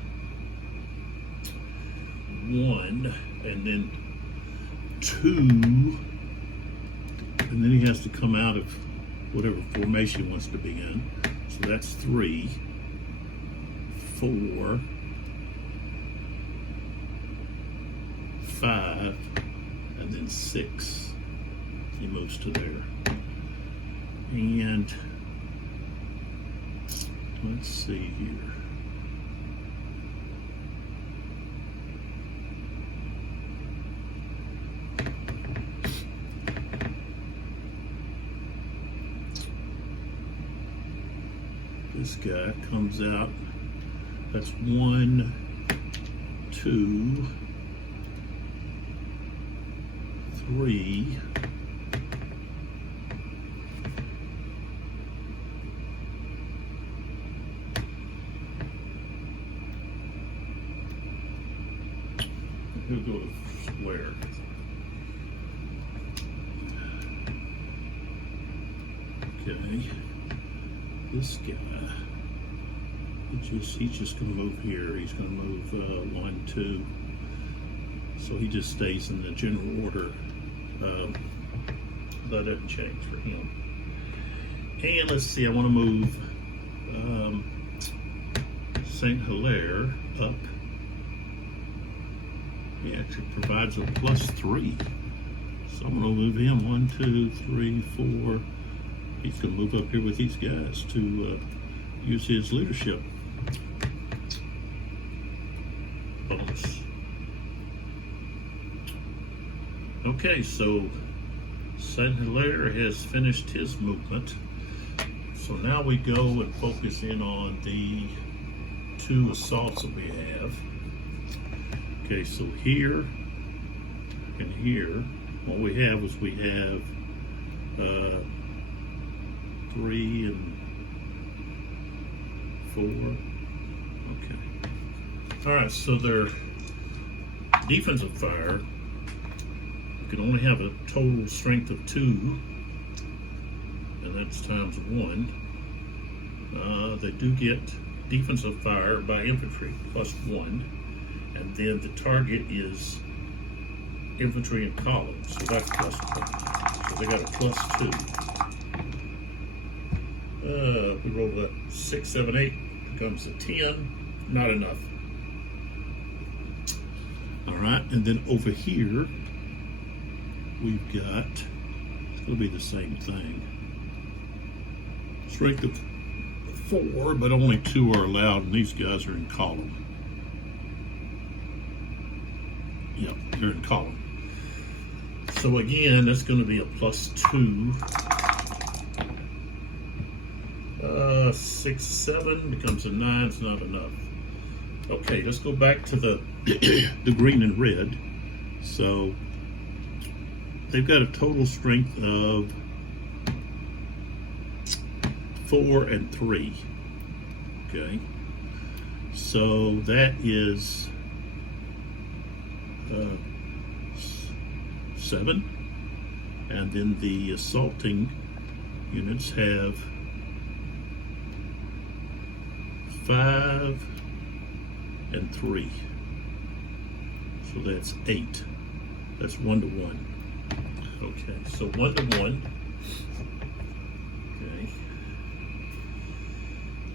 1, and then 2, and then he has to come out of whatever formation he wants to be in. So that's 3, 4, 5, and then 6. He moves to there. And let's see here. This guy comes out. That's 1, 2, 3. He'll go to square. Okay. This guy, he's just going to move here. He's going to move 1, 2. So he just stays in the general order. That doesn't change for him. And let's see, I want to move Saint Hilaire up. He actually provides a +3. So I'm going to move him 1, 2, 3, 4. He's going to move up here with these guys to use his leadership bonus. Okay, so Saint Hilaire has finished his movement. So now we go and focus in on the 2 assaults that we have. Okay, so here and here, what we have is we have 3 and 4. Okay. All right, so their defensive fire can only have a total strength of 2, and that's times 1. They do get defensive fire by infantry, plus 1. And then the target is infantry and columns, so that's plus 1. So they got a plus 2. We roll a 6, 7, 8, becomes a 10. Not enough. All right, and then over here, we've got, it'll be the same thing. Strength of 4, but only 2 are allowed, and these guys are in column. Yep, they're in column. So again, that's going to be a plus 2. 6, 7 becomes a 9. It's not enough. Okay, let's go back to the the green and red. So they've got a total strength of 4 and 3. Okay, so that is 7, and then the assaulting units have 5 and 3, so that's 8. That's 1 to 1. Okay, so 1 to 1.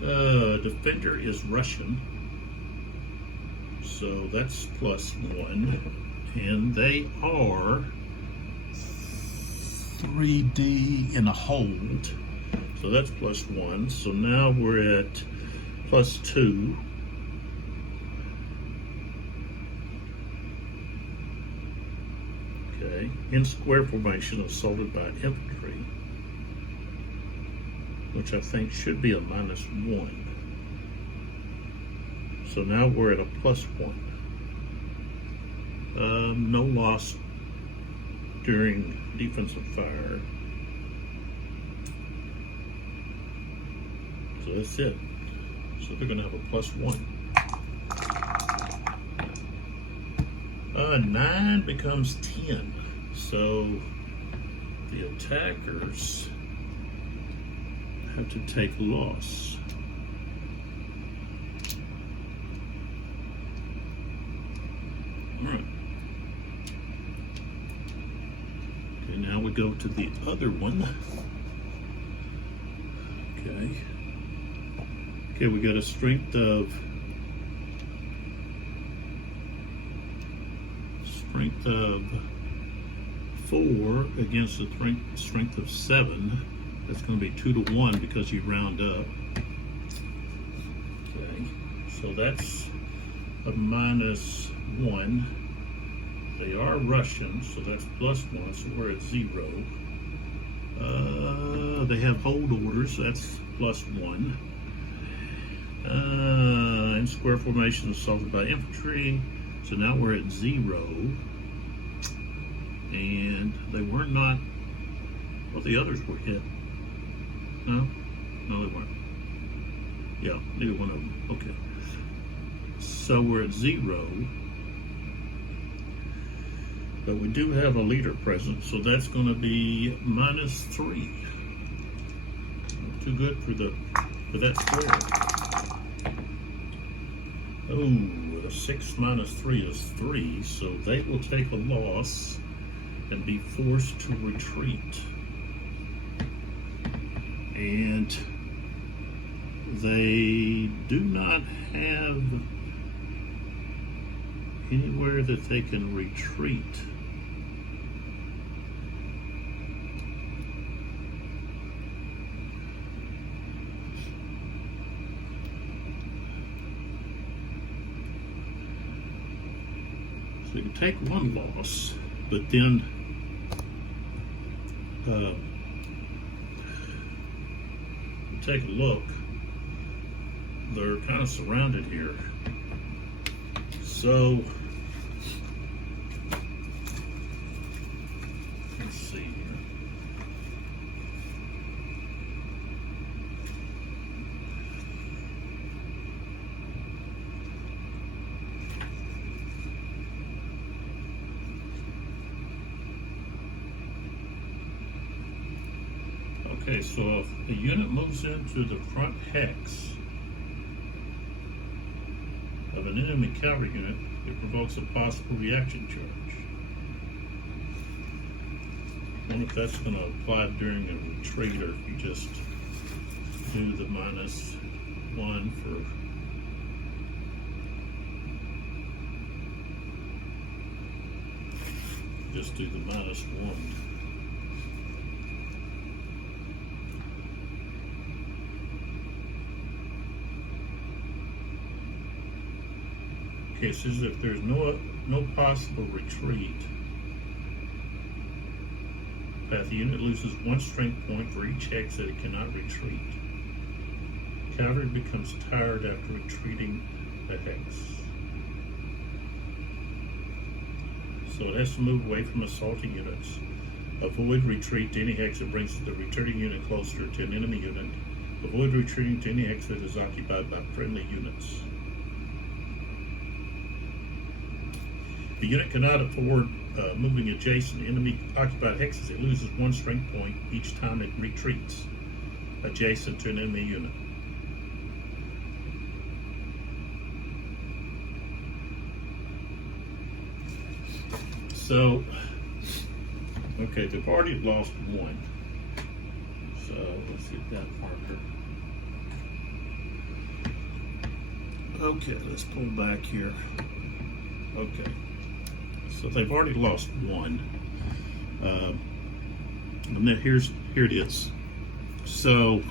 Okay. Defender is Russian, so that's plus 1, and they are 3D in a hold, so that's plus 1. So now we're at plus 2. Okay, in square formation, assaulted by infantry, which I think should be a minus 1. So now we're at a plus 1. No loss during defensive fire. So that's it. So they're going to have a plus 1. 9 becomes 10. So the attackers have to take loss. All right. Okay, now we go to the other one. Okay. Okay, we got a strength of 4 against a strength of 7. That's going to be 2 to 1 because you round up. Okay, so that's a minus 1. They are Russian, so that's plus 1, so we're at 0. They have hold orders, that's plus 1. In square formation, assaulted by infantry, so now we're at 0. And they were not, well, the others were hit. No, they weren't. Yeah, neither one of them. Okay. So we're at 0. But we do have a leader present, so that's going to be minus 3. Not too good for that square. Oh, a 6 minus 3 is 3, so they will take a loss and be forced to retreat. And they do not have anywhere that they can retreat. So you can take one loss, but then take a look, they're kind of surrounded here. So let's see here. Okay, so if a unit moves into the front hex of an enemy cavalry unit, it provokes a possible reaction charge. I wonder if that's going to apply during a retreat, or if you just do the -1 for just do the -1. Okay, it says if there's no possible retreat, the unit loses 1 strength point for each hex that it cannot retreat. Cavalry becomes tired after retreating a hex. So it has to move away from assaulting units. Avoid retreat to any hex that brings the returning unit closer to an enemy unit. Avoid retreating to any hex that is occupied by friendly units. The unit cannot afford moving adjacent to enemy occupied hexes. It loses 1 strength point each time it retreats adjacent to an enemy unit. So, okay, they've already lost 1. So let's get that marker. Okay, let's pull back here. Okay. So they've already lost 1, and then here it is. So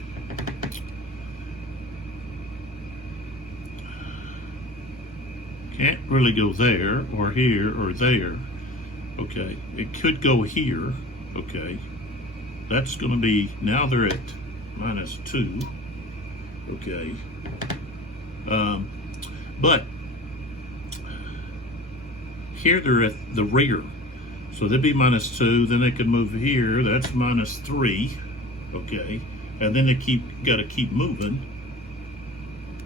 can't really go there or here or there. Okay, it could go here. Okay, that's going to be, now they're at -2. Okay, but here they're at the rear, so they'd be -2. Then they could move here. That's -3. Okay, and then they got to keep moving.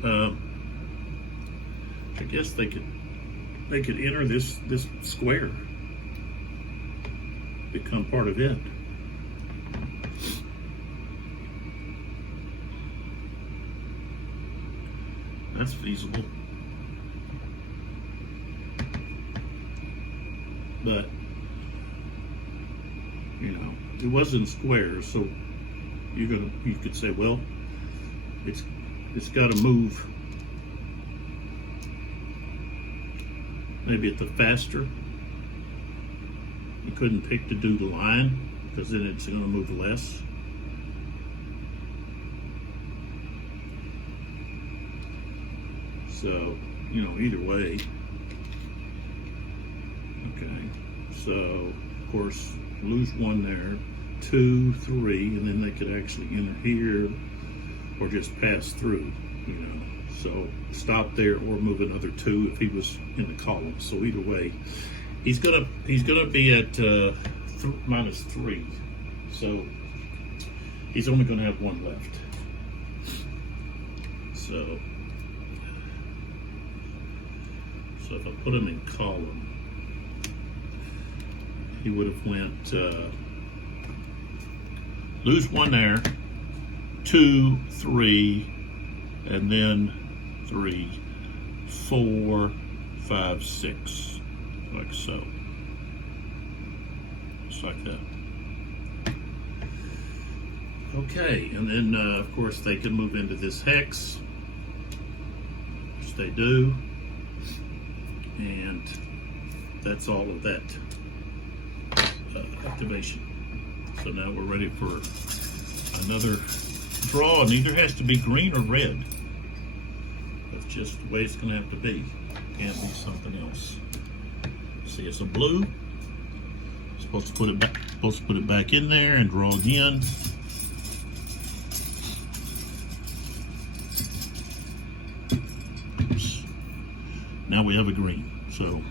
I guess they could enter this square, become part of it. That's feasible. But, you know, it wasn't square, so you could say, well, it's got to move maybe at the faster. You couldn't pick to do the line, because then it's going to move less. So, you know, either way. Okay, so of course lose 1 there, 2, 3, and then they could actually enter here or just pass through, you know. So stop there or move another 2 if he was in the column. So either way, he's gonna be at -3. So he's only gonna have 1 left. So if I put him in column, he would have went lose 1 there, 2, 3, and then 3, 4, 5, 6, like so. Just like that. Okay, and then of course they can move into this hex, which they do, and that's all of that activation. So now we're ready for another draw, and either has to be green or red. That's just the way it's going to have to be. Can't be something else. See, it's a blue. Supposed to put it back in there and draw again. Oops. Now we have a green. So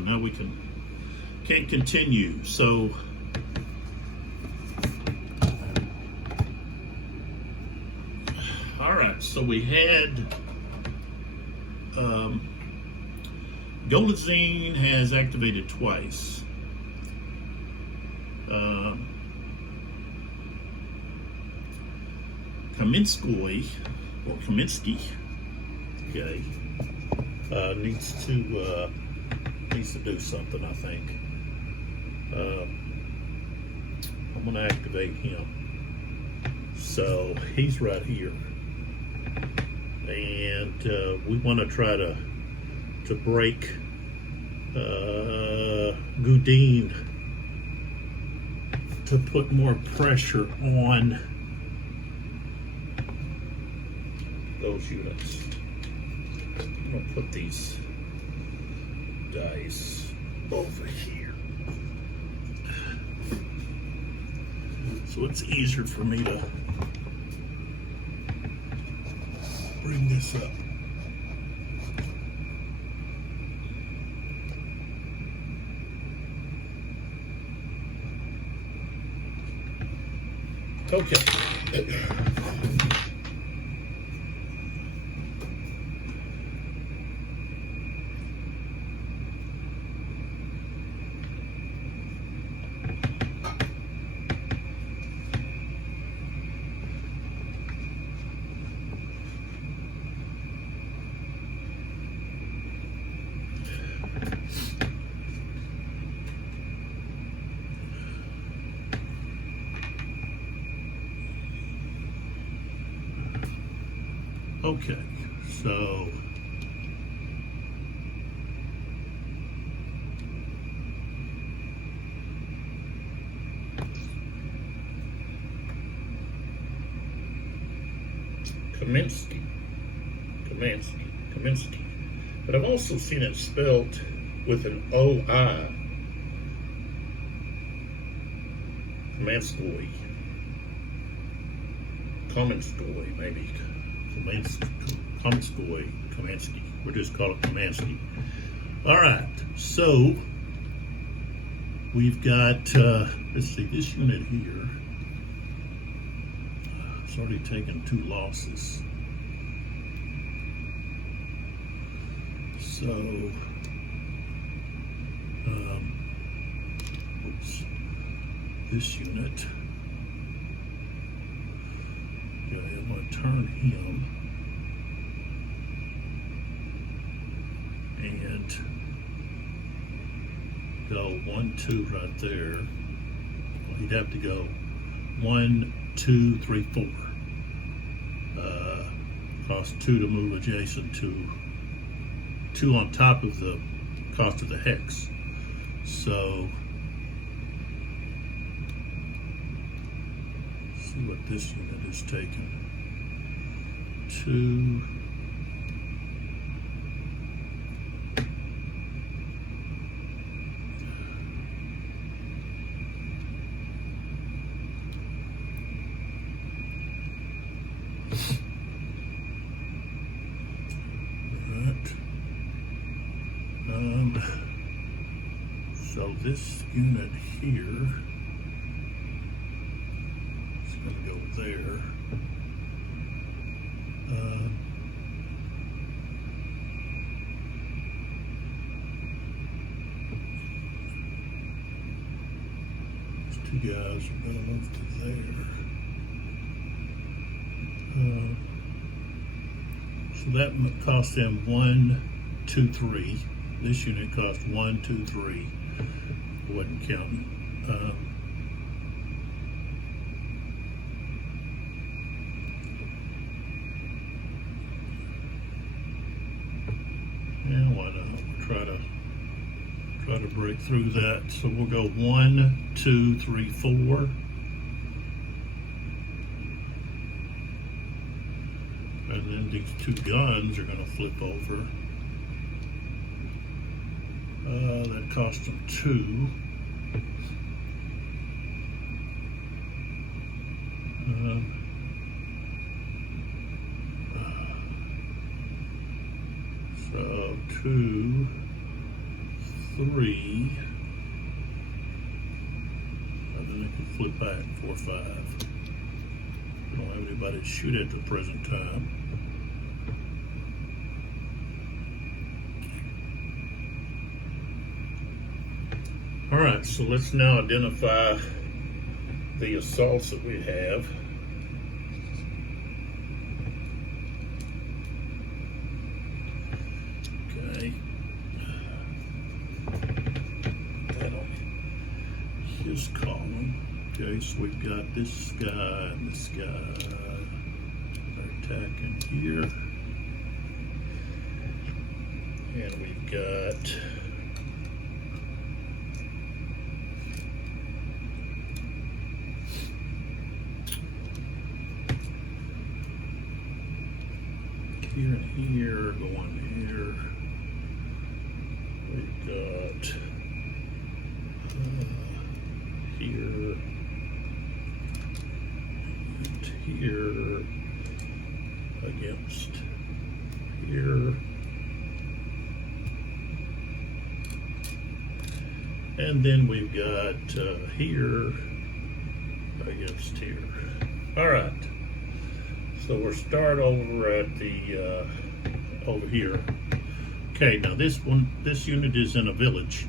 now we can continue. So all right, so we had Golazine has activated twice. Kaminsky, or Kaminsky, okay, needs to do something, I think. I'm going to activate him. So he's right here, and we want to try to break Gudin to put more pressure on those units. I'm going to put these dice over here, so it's easier for me to bring this up. Okay. Okay, so Kaminsky. But I've also seen it spelled with an O-I. Kaminsky, maybe. Kaminsky. We'll just call it Kaminsky. All right, so we've got, let's see, this unit here, it's already taken 2 losses. So, oops, this unit, okay, I'm going to turn him and go 1, 2 right there. Well, he'd have to go 1, 2, 3, 4. Cost 2 to move adjacent to 2 on top of the cost of the hex. So let's see what this unit is taking. 2. So this unit here is going to go there. These 2 guys are going to move to there. So that cost them 1, 2, 3. This unit cost 1, 2, 3. I wasn't counting. Yeah, why not? We'll try to break through that. So we'll go 1, 2, 3, 4. And then these 2 guns are going to flip over. That cost them 2. So 2, 3. And then they can flip back 4, 5. We don't have anybody to shoot at the present time. All right, so let's now identify the assaults that we have. Okay. That on his column. Okay, so we've got this guy and this guy. They're attacking here. And we've got here and here, going here. We've got here and here against here. And then we've got here against here. All right. So we'll start over at the over here. Okay. Now this unit is in a village,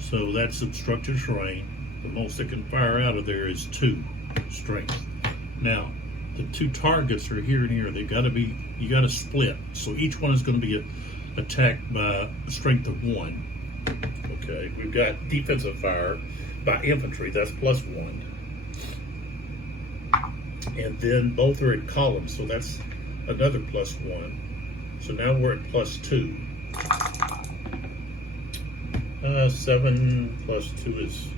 so that's obstructed terrain. The most that can fire out of there is 2 strength. Now the 2 targets are here and here. They've got to be. You got to split. So each one is going to be attacked by a strength of 1. Okay, we've got defensive fire by infantry, that's +1. And then both are in columns, so that's another +1. So now we're at +2. 7 plus 2 is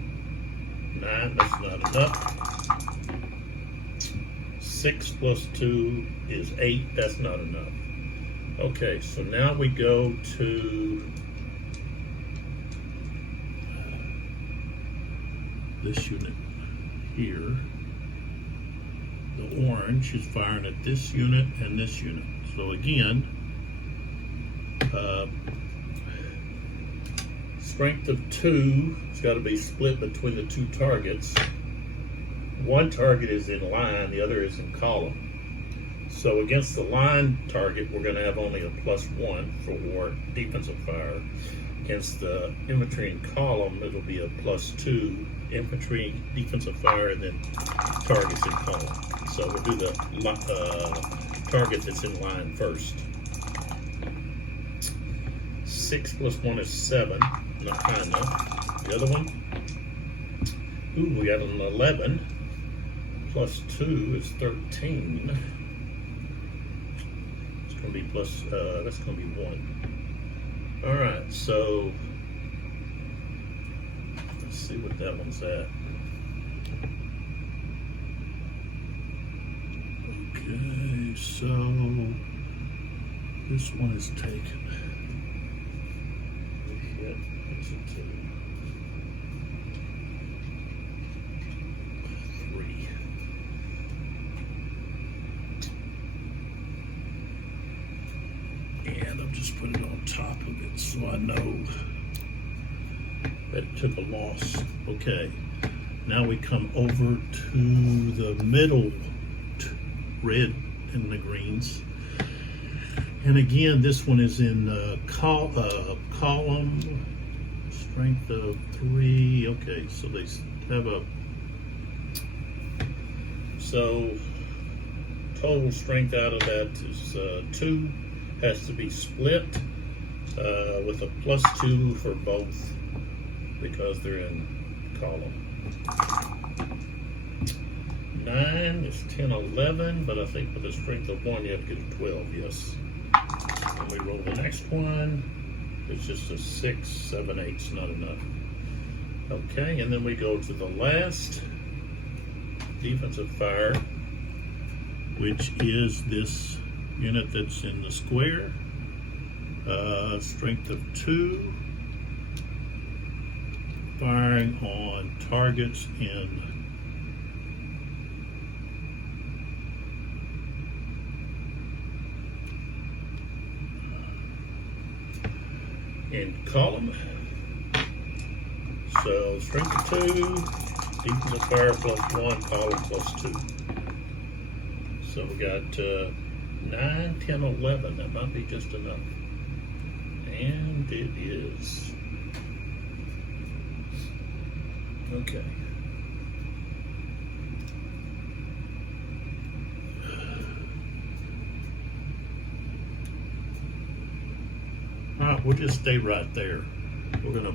9, that's not enough. 6 plus 2 is 8, that's not enough. Okay, so now we go to this unit here. The orange is firing at this unit and this unit. So again, strength of 2 has got to be split between the 2 targets. One target is in line, the other is in column. So against the line target, we're going to have only a +1 for war defensive fire. Against the infantry in column, it'll be a +2 infantry defensive fire, and then targets in column. So we'll do the target that's in line first. 6 plus 1 is 7, not high enough. The other one, ooh, we got an 11, plus 2 is 13. It's going to be that's going to be 1. All right, so let's see what that one's at. Okay, so this one is taken. Shit, what's it to? 3. And I'll just put it on top of it so I know that it took a loss. Okay, now we come over to the middle red and the greens. And again, this one is in column, strength of 3. Okay, so they have so total strength out of that is 2. Has to be split with a +2 for both because they're in column. 9 is 10, 11, but I think with a strength of 1 you have to get a 12, yes. And we roll the next one. It's just a 6, 7, 8 is not enough. Okay, and then we go to the last defensive fire, which is this unit that's in the square. Strength of 2, firing on targets in column. So strength of 2, defensive fire +1, column +2. So we got 9, 10, 11. That might be just enough. And it is. Okay. we'll just stay right there. We're gonna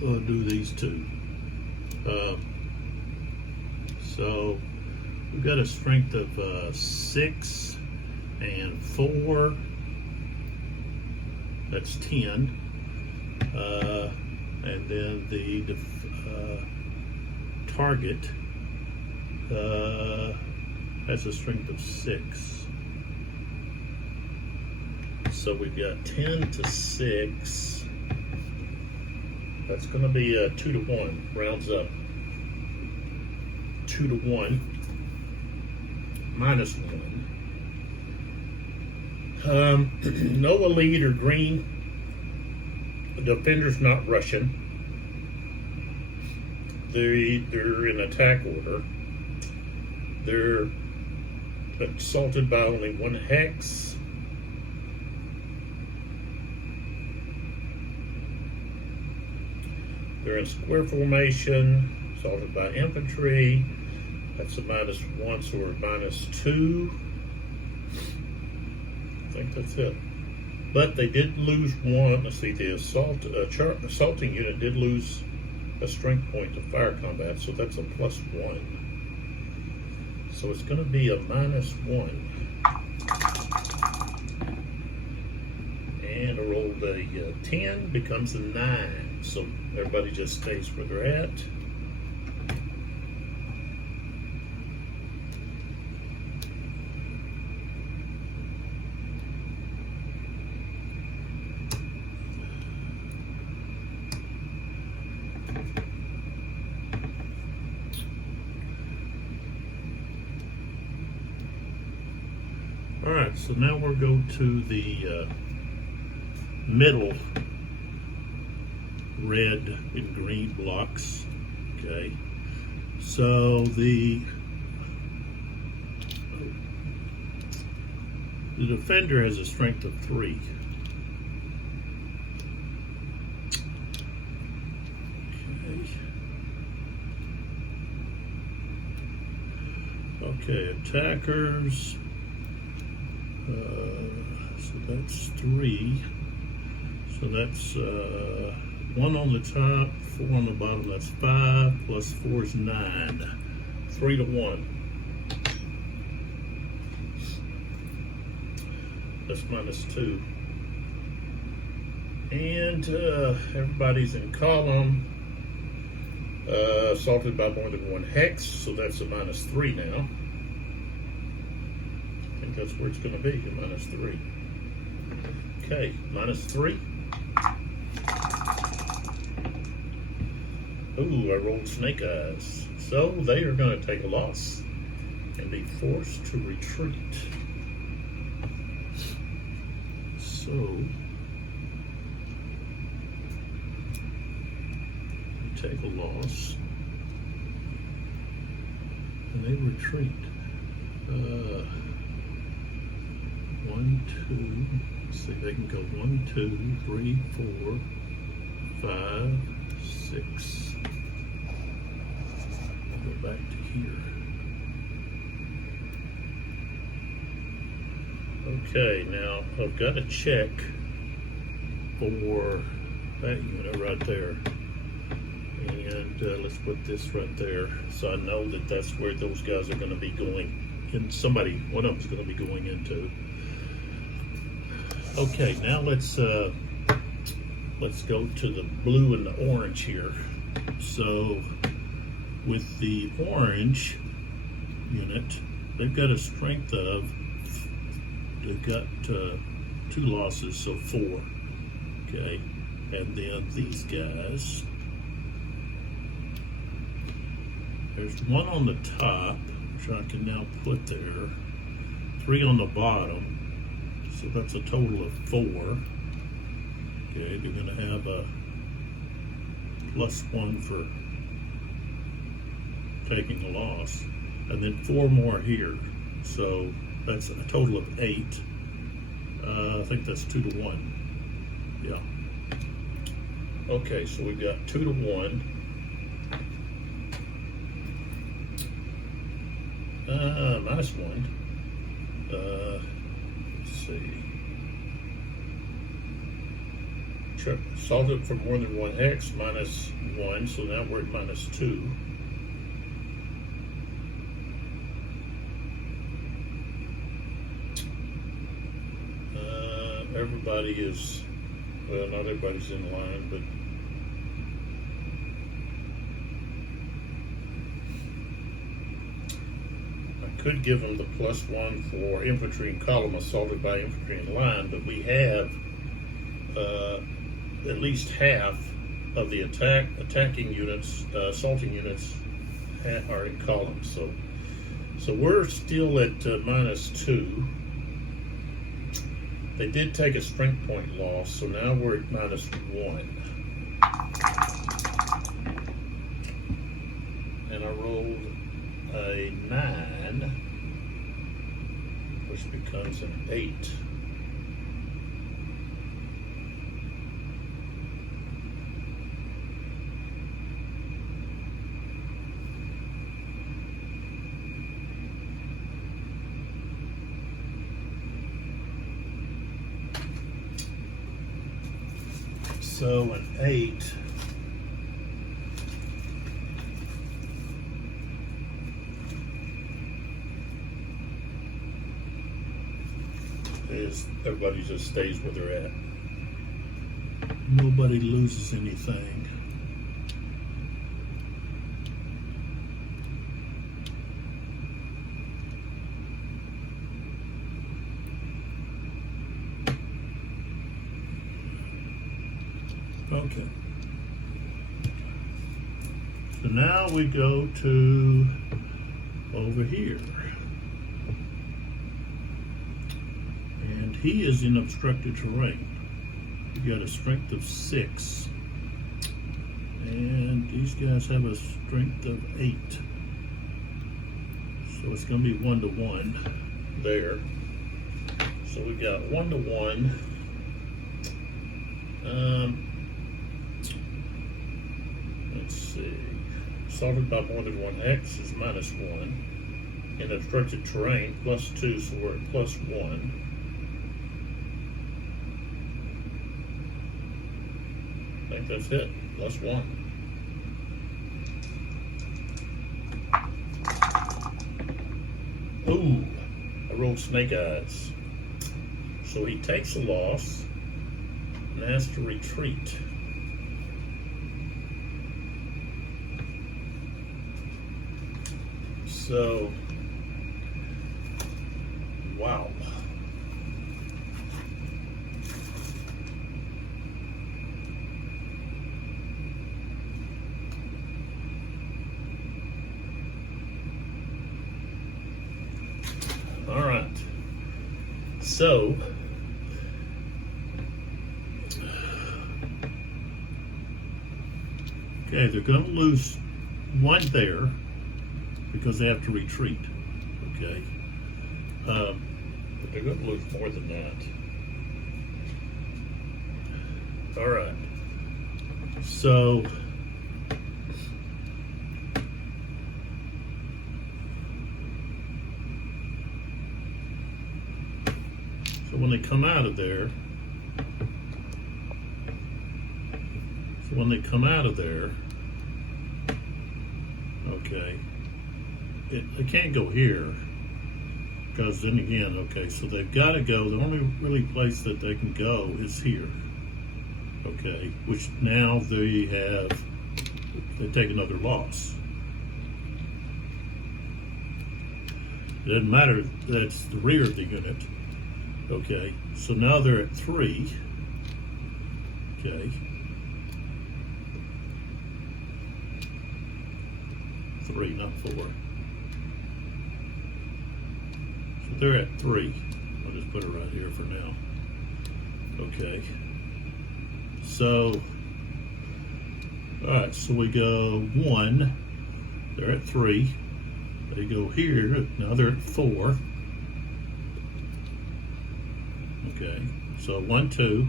do these two. So we've got a strength of 6 and 4. That's 10. And then the target has a strength of 6. So we've got 10 to 6. That's going to be a 2 to 1. Rounds up. 2 to 1. Minus 1. No elite or green. The defender's not Russian. They're in attack order. They're assaulted by only 1 hex. They're in square formation, assaulted by infantry. That's a -1, so we're -2. I think that's it. But they did lose 1. Let's see, the assaulting unit did lose a strength point to fire combat, so that's a +1. So it's going to be a -1. And I rolled a 10, becomes a 9. So everybody just stays where they're at. All right, so now we'll go to the middle red and green blocks. Okay, so the defender has a strength of 3. Okay, attackers. So that's 3. So that's 1 on the top, 4 on the bottom. That's 5 plus 4 is 9. 3 to 1. That's -2. And everybody's in column. Assaulted by more than 1 hex, so that's a -3 now. I think that's where it's going to be, a -3. Okay, -3. Ooh, I rolled snake eyes. So they are going to take a loss and be forced to retreat. So they take a loss and they retreat. 1, 2. Let's see, they can go 1, 2, 3, 4, 5, 6. Go back to here. Okay, now I've got to check for that unit right there. And let's put this right there, so I know that that's where those guys are going to be going. And one of them's going to be going into. Okay, now let's go to the blue and the orange here. So with the orange unit, they've got a strength of, they've got 2 losses, so 4. Okay, and then these guys, there's 1 on the top, which I can now put there, 3 on the bottom, so that's a total of 4. Okay, you're going to have a +1 for taking a loss, and then 4 more here, so that's a total of 8. I think that's 2 to 1. Yeah. Okay, so we got 2 to 1. -1. Let's see. solved it for more than one hex, -1, so now we're at -2. Everybody is, well, not everybody's in line, but I could give them the +1 for infantry and column assaulted by infantry in line, but we have at least half of the attacking units, assaulting units are in columns. So we're still at -2. They did take a strength point loss, so now we're at -1. And I rolled a 9, which becomes an 8. So an 8 is everybody just stays where they're at. Nobody loses anything. Okay. So now we go to over here. And he is in obstructed terrain. You got a strength of 6. And these guys have a strength of 8. So it's going to be 1-to-1 there. So we got 1-to-1. Let's see. Assaulted by more than one hex is -1. In obstructed terrain, +2, so we're at +1. I think that's it. +1. Ooh, I rolled snake eyes. So he takes a loss and has to retreat. So, wow. All right. So, okay, they're going to lose 1 there because they have to retreat. Okay. But they're going to lose more than that. All right. So, when they come out of there, okay, they can't go here because then again, okay, so they've got to go. The only really place that they can go is here, okay, which now they take another loss. It doesn't matter, that's the rear of the unit. Okay, so now they're at 3. Okay. 3, not 4. So they're at 3. I'll just put it right here for now. Okay. So, alright, so we go 1. They're at 3. They go here. Now they're at 4. Okay, so 1, 2,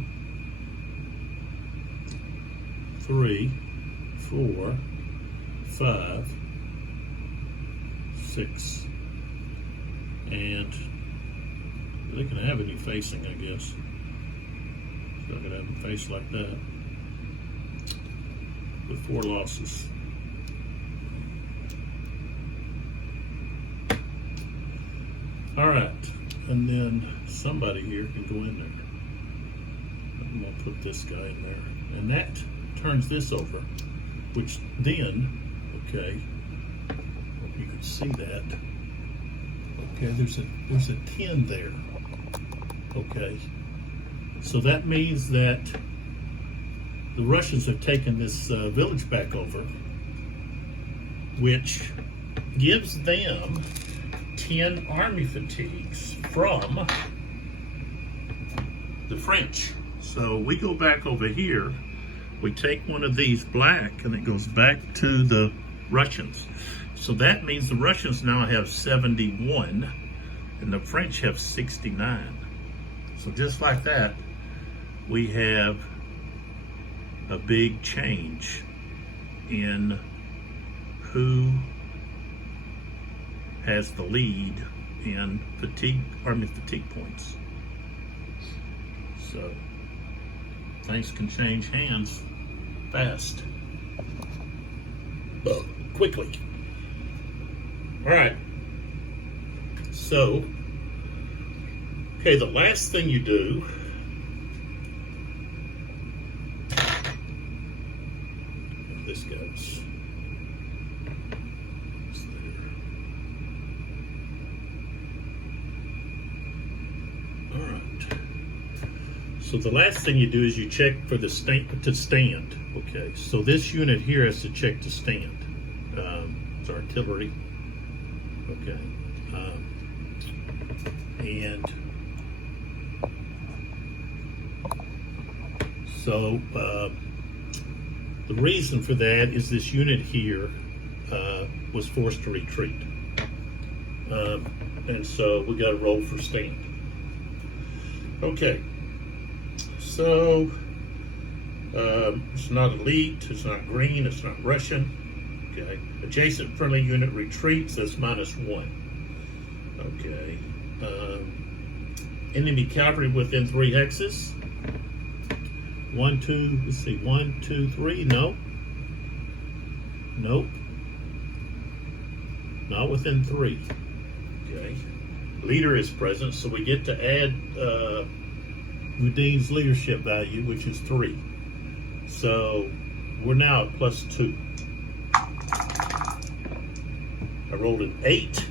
3, 4, 5, 6, and they can have any facing, I guess. Not gonna have a face like that with 4 losses. All right, and then somebody here can go in there. I'm gonna put this guy in there, and that turns this over, which then, okay, hope you can see that. Okay, there's a 10 there. Okay, so that means that the Russians have taken this village back over, which gives them 10 army fatigues from the French. So we go back over here, we take one of these black, and it goes back to the Russians. So that means the Russians now have 71, and the French have 69. So just like that, we have a big change in who has the lead in army fatigue points. So things can change hands fast, quickly. All right. So, okay, the last thing you do this goes. It's there. All right. So the last thing you do is you check for the stand. Okay. So this unit here has to check to stand. It's artillery. Okay. And so the reason for that is this unit here was forced to retreat. And so we got to roll for stand. Okay. So it's not elite, it's not green, it's not Russian. Okay. Adjacent friendly unit retreats, that's -1. Okay. Enemy cavalry within 3 hexes. 1, 2, let's see, 1, 2, 3, no. Nope. Not within 3. Okay. Leader is present, so we get to add Rudin's leadership value, which is 3. So we're now at +2. I rolled an 8.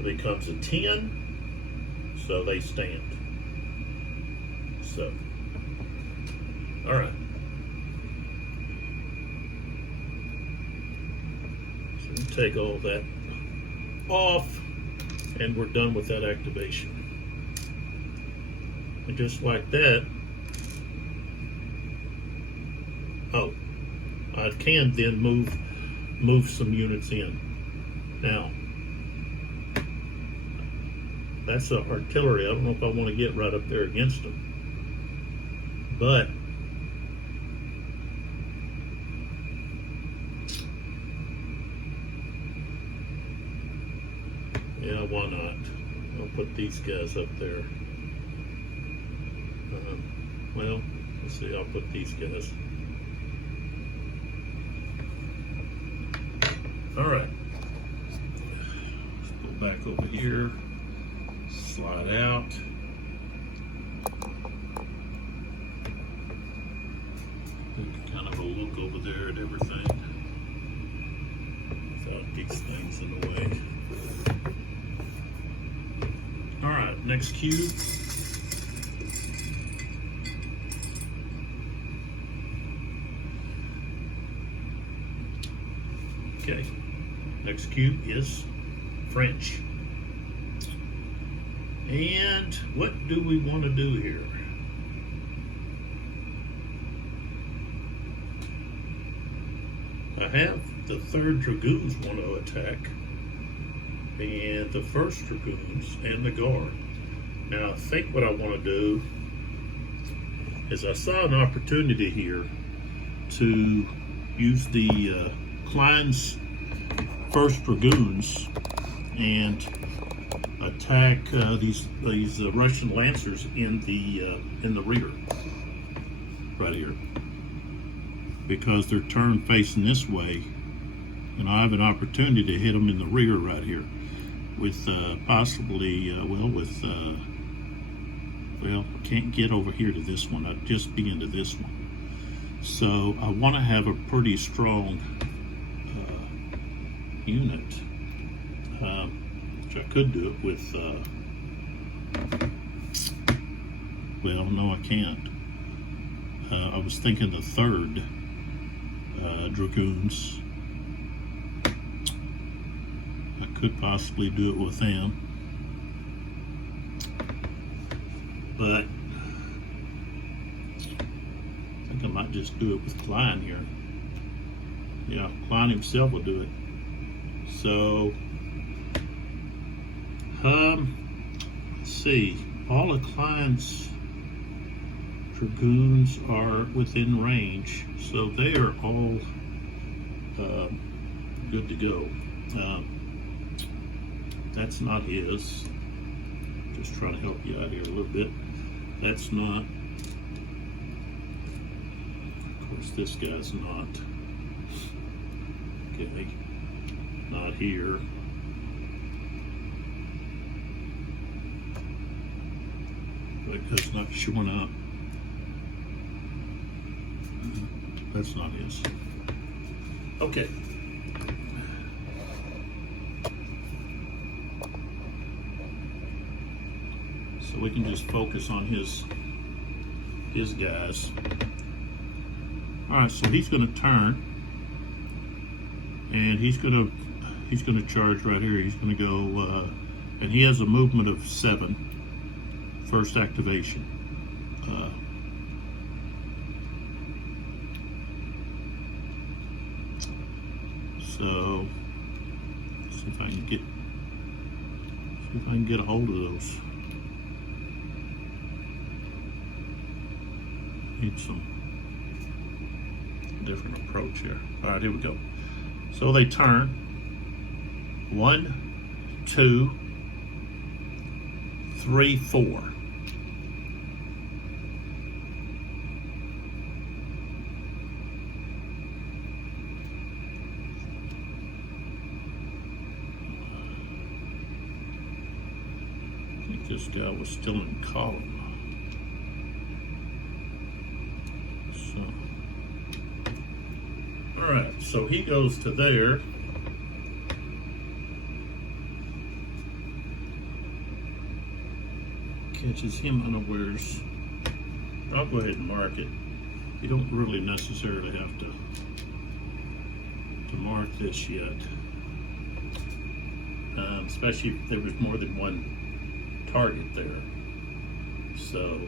It becomes a 10. So they stand. So, all right. So we take all that off, and we're done with that activation. And just like that, I can then move some units in. Now, that's artillery. I don't know if I want to get right up there against them. But yeah, why not? I'll put these guys up there. Well, let's see, I'll put these guys. All right. Let's go back over here. Slide out. Kind of a look over there at everything. Without these things in the way. All right, next cube. Okay, next cube is French. And what do we want to do here? I have the 3rd Dragoons want to attack, and the 1st Dragoons and the Guard. Now I think what I want to do is I saw an opportunity here to use the Klein's 1st Dragoons and attack these Russian Lancers in the rear. right here, because they're turned facing this way, and I have an opportunity to hit them in the rear right here with possibly, I can't get over here to this one. I'd just be into this one. So I want to have a pretty strong unit, which I could do it with, well, no, I can't. I was thinking the 3rd Dragoons. I could possibly do it with them, but I think I might just do it with Klein here. Yeah, Klein himself will do it. So, let's see. All of Klein's Dragoons are within range, so they are all good to go. That's not his. Just trying to help you out here a little bit. That's not. Of course, this guy's not. Okay. Not here. Because not showing up. That's not his. Okay. So we can just focus on his guys. All right, so he's going to turn, and he's going to charge right here. He's going to go, and he has a movement of 7. First activation. So see if I can get a hold of those. Need some different approach here. All right, here we go. So they turn. 1, 2, 3, 4. I think this guy was still in column. All right, so he goes to there. Catches him unawares. I'll go ahead and mark it. You don't really necessarily have to mark this yet, especially if there was more than one target there. So.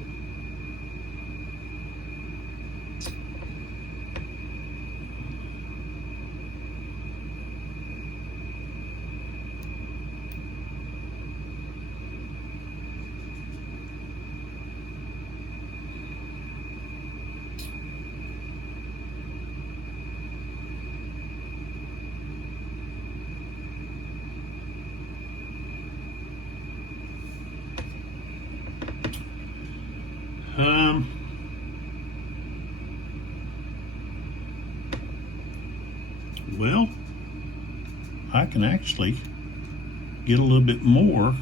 Well, I can actually get a little bit more.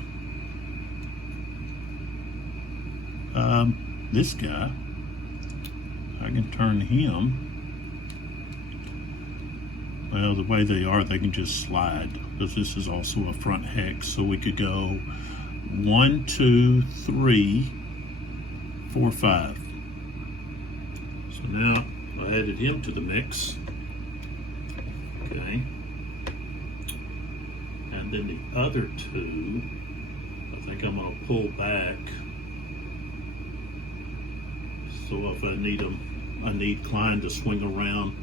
This guy, I can turn him. Well, the way they are, they can just slide, because this is also a front hex. So we could go 1, 2, 3, 4, 5. So now I added him to the mix. Okay. And then the other 2, I think I'm going to pull back. So if I need them, I need Klein to swing around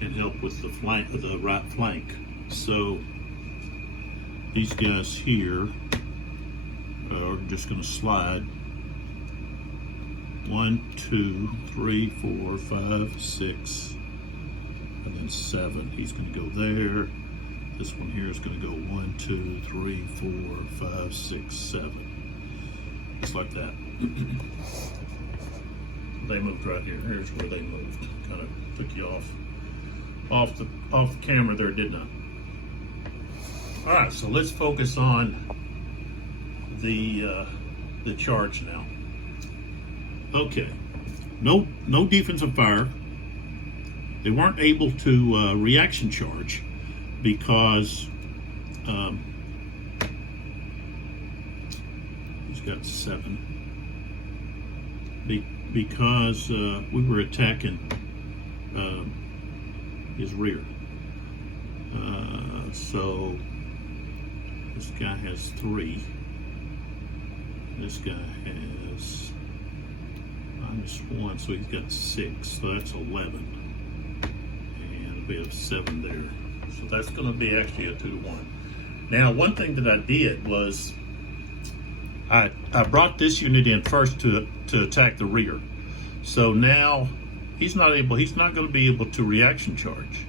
and help with the flank, the right flank. So these guys here are just going to slide. 1, 2, 3, 4, 5, 6, and then 7. He's going to go there. This one here is going to go 1, 2, 3, 4, 5, 6, 7. Just like that. they moved right here. Here's where they moved. Kind of took you off the camera there, didn't I? All right, so let's focus on the charge now. Okay, no defensive fire. They weren't able to reaction charge because he's got 7. Because we were attacking his rear. So this guy has 3. This guy has -1, so he's got 6. So that's 11. And we have 7 there. So that's going to be actually a 2-to-1. Now, one thing that I did was I brought this unit in first to attack the rear. So now he's not going to be able to reaction charge.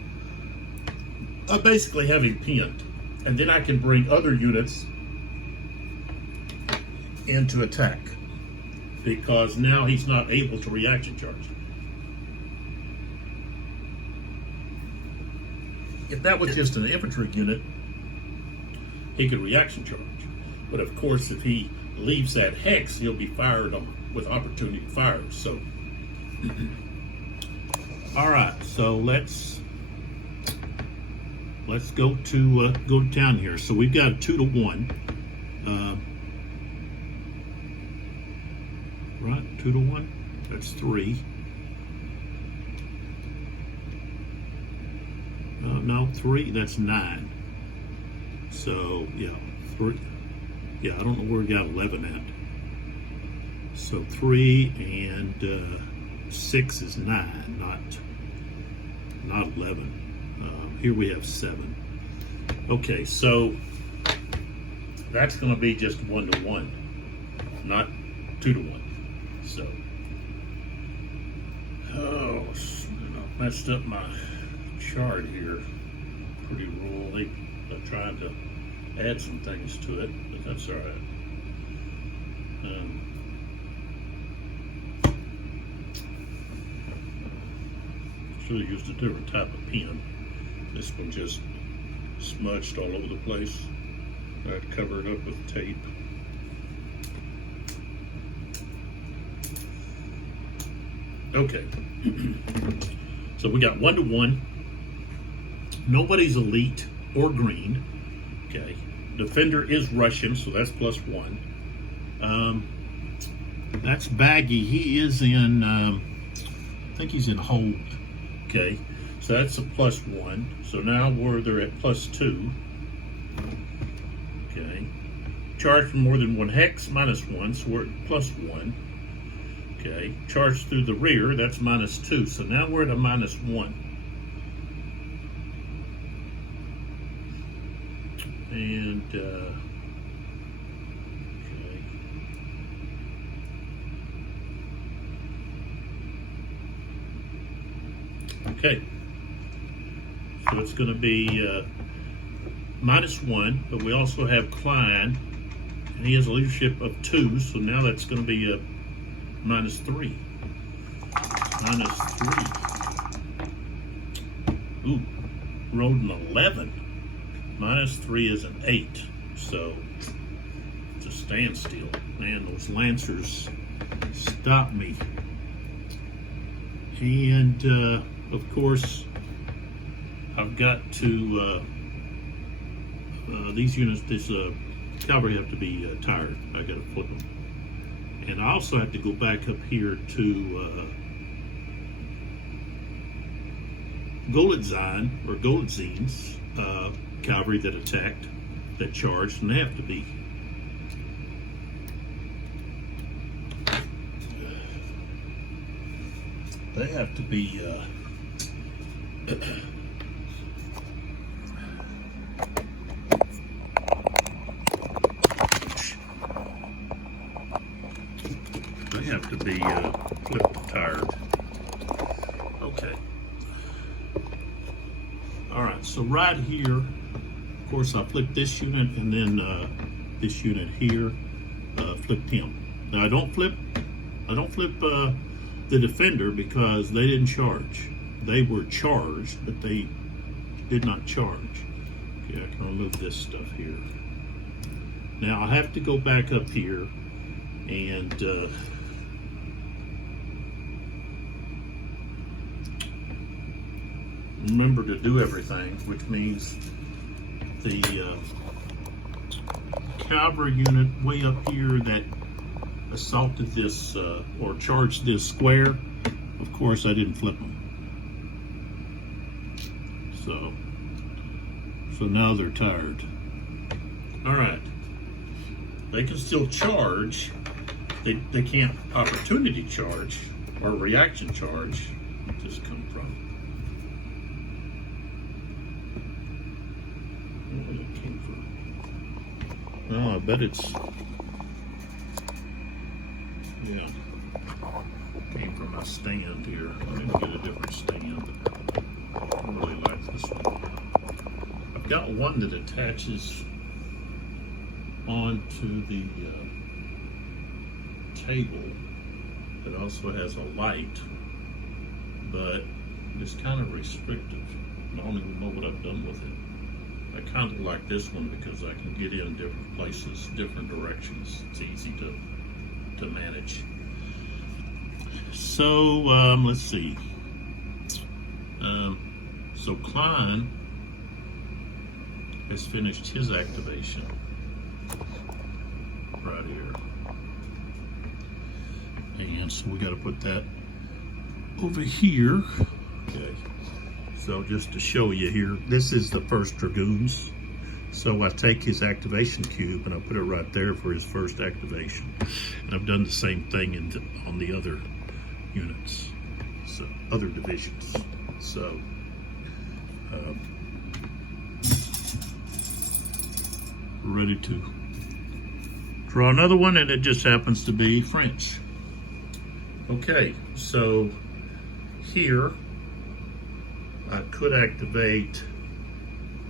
I basically have him pinned, and then I can bring other units in to attack because now he's not able to reaction charge. If that was just an infantry unit, he could reaction charge. But of course, if he leaves that hex, he'll be fired on with opportunity fire. So, all right. So let's go to town here. So we've got a 2-to-1. Right, 2-to-1. That's 3. No, 3. That's 9. So yeah, 3. Yeah, I don't know where we got 11 at. So 3 and 6 is 9, not 11. Here we have 7. Okay, so that's going to be just 1-to-1, not 2-to-1. So, oh, I messed up my chart here. Pretty rural. I'm trying to add some things to it, but that's all right. Should have used a different type of pen. This one just smudged all over the place. I'd cover it up with tape. Okay. So we got 1-to-1. Nobody's elite or green. Okay. Defender is Russian, so that's +1. That's Baggy. He is in, I think he's in hold. Okay. So that's a +1. So now they're at +2. Okay. Charge from more than 1 hex, -1. So we're at +1. Okay. Charge through the rear, that's -2. So now we're at a -1. And okay, so it's going to be -1, but we also have Klein, and he has a leadership of 2, so now that's going to be a -3. -3. Ooh, rolled an 11. -3 is an 8, so it's a standstill. Man, those Lancers stopped me. And of course, I've got to these units. This cavalry have to be tired. I got to flip them, and I also have to go back up here to Golitzine or Golitzine's cavalry that attacked, that charged, and they have to be. They have to be. They have to be flipped tired. Okay. All right. So right here, of course, I flipped this unit, and then this unit here flipped him. Now I don't flip the Defender because they didn't charge. They were charged, but they did not charge. Okay, I can remove this stuff here. Now I have to go back up here and remember to do everything, which means the cavalry unit way up here that assaulted this or charged this square, of course I didn't flip them. So now they're tired. All right, they can still charge. They can't opportunity charge or reaction charge. Where'd this come from? Where it came from? Oh, I bet it's, yeah, came from my stand here. I'm gonna get a different stand. I really like this one. I've got one that attaches onto the table that also has a light, but it's kind of restrictive. I don't even know what I've done with it. I kind of like this one because I can get in different places, different directions. It's easy to manage. So let's see. So Klein has finished his activation right here. And so we got to put that over here. Okay. So just to show you here, this is the first Dragoons. So I take his activation cube and I put it right there for his first activation. And I've done the same thing on the other units, so other divisions. So we're ready to draw another one, and it just happens to be French. Okay, so here I could activate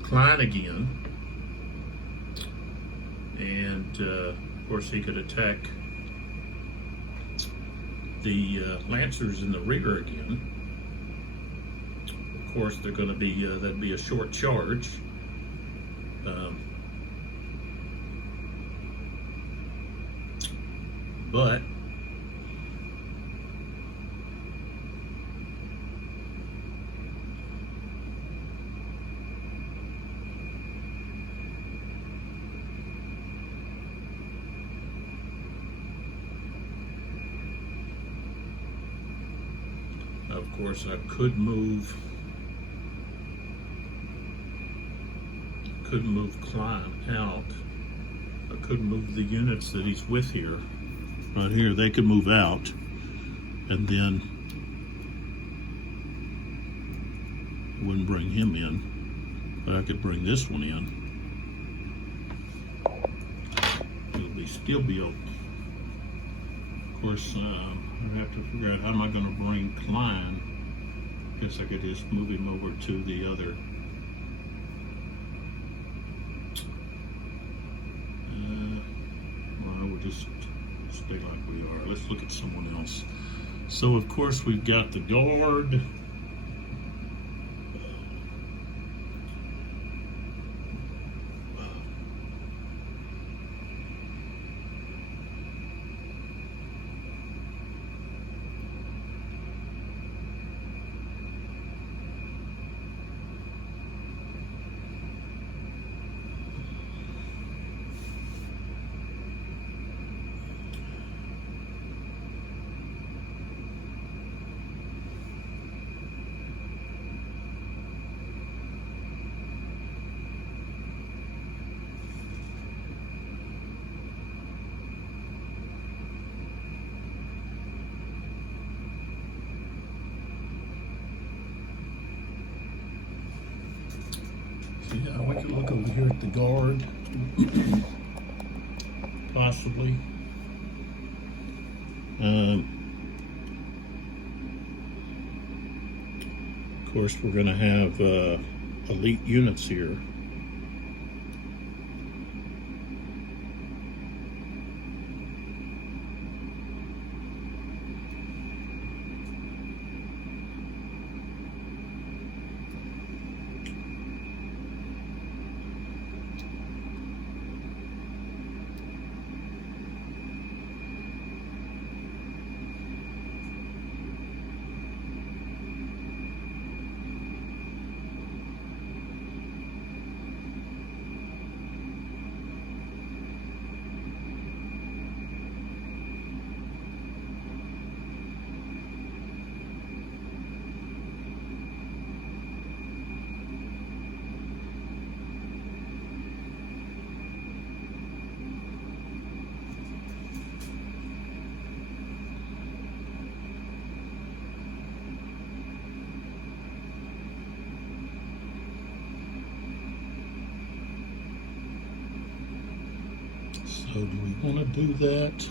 Klein again, and of course he could attack the Lancers in the rear again. Of course they're going to be, that'd be a short charge. But of course I could move Klein out. I could move the units that he's with here. Right here, they could move out, and then wouldn't bring him in, but I could bring this one in. It'll still be open. Of course, I have to figure out how am I going to bring Klein. Guess I could just move him over to the other. Well, we'll just stay like we are. Let's look at someone else. So of course we've got the guard. Yeah, we can look over here at the guard, possibly. Of course, we're going to have elite units here. So do we want to do that?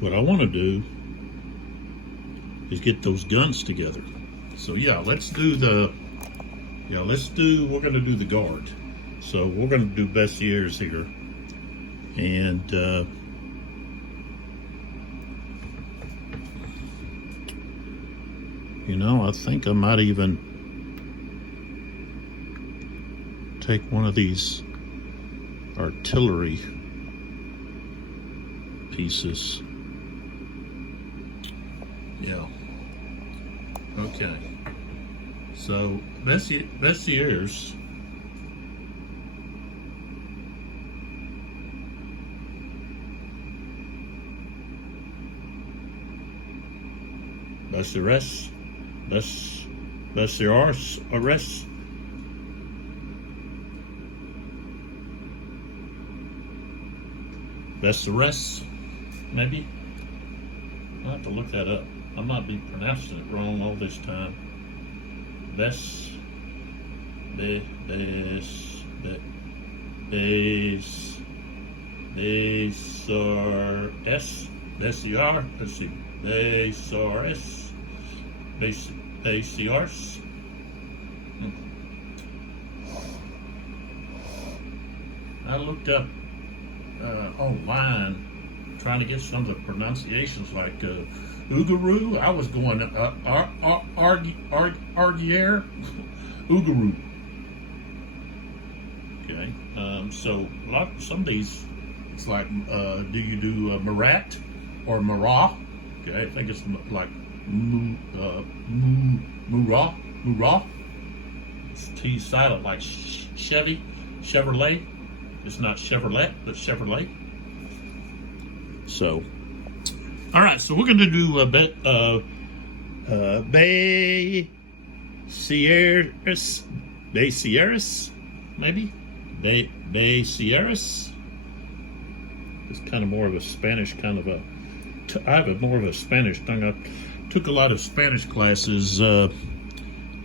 What I want to do is get those guns together. So yeah, we're going to do the guard. So we're going to do Bessiers here. And I think I might even take one of these artillery pieces. Yeah. Okay. So Bessiers. Bessiers. Bessiers, maybe? I'll have to look that up. I might be pronouncing it wrong all this time. Bessiers. I looked up online trying to get some of the pronunciations like Ugaroo. I was going Ruggiero, Ugaroo. Okay, so some of these, it's like, do you do Marat or Marah? Okay, I think it's like Murrah. It's T silent like Chevrolet. It's not Chevrolet, but Chevrolet. So, all right. So we're going to do Bessiers, maybe Bessiers. It's kind of more of a Spanish kind of a. I have more of a Spanish tongue. I took a lot of Spanish classes. I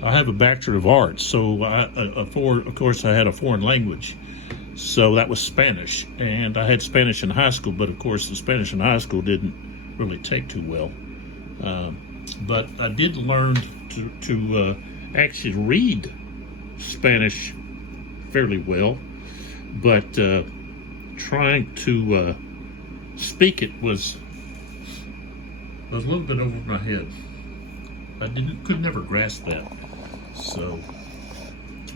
have a Bachelor of Arts, so of course I had a foreign language. So that was Spanish, and I had Spanish in high school, but of course the Spanish in high school didn't really take too well. But I did learn to actually read Spanish fairly well, but trying to speak it was a little bit over my head. I could never grasp that. So,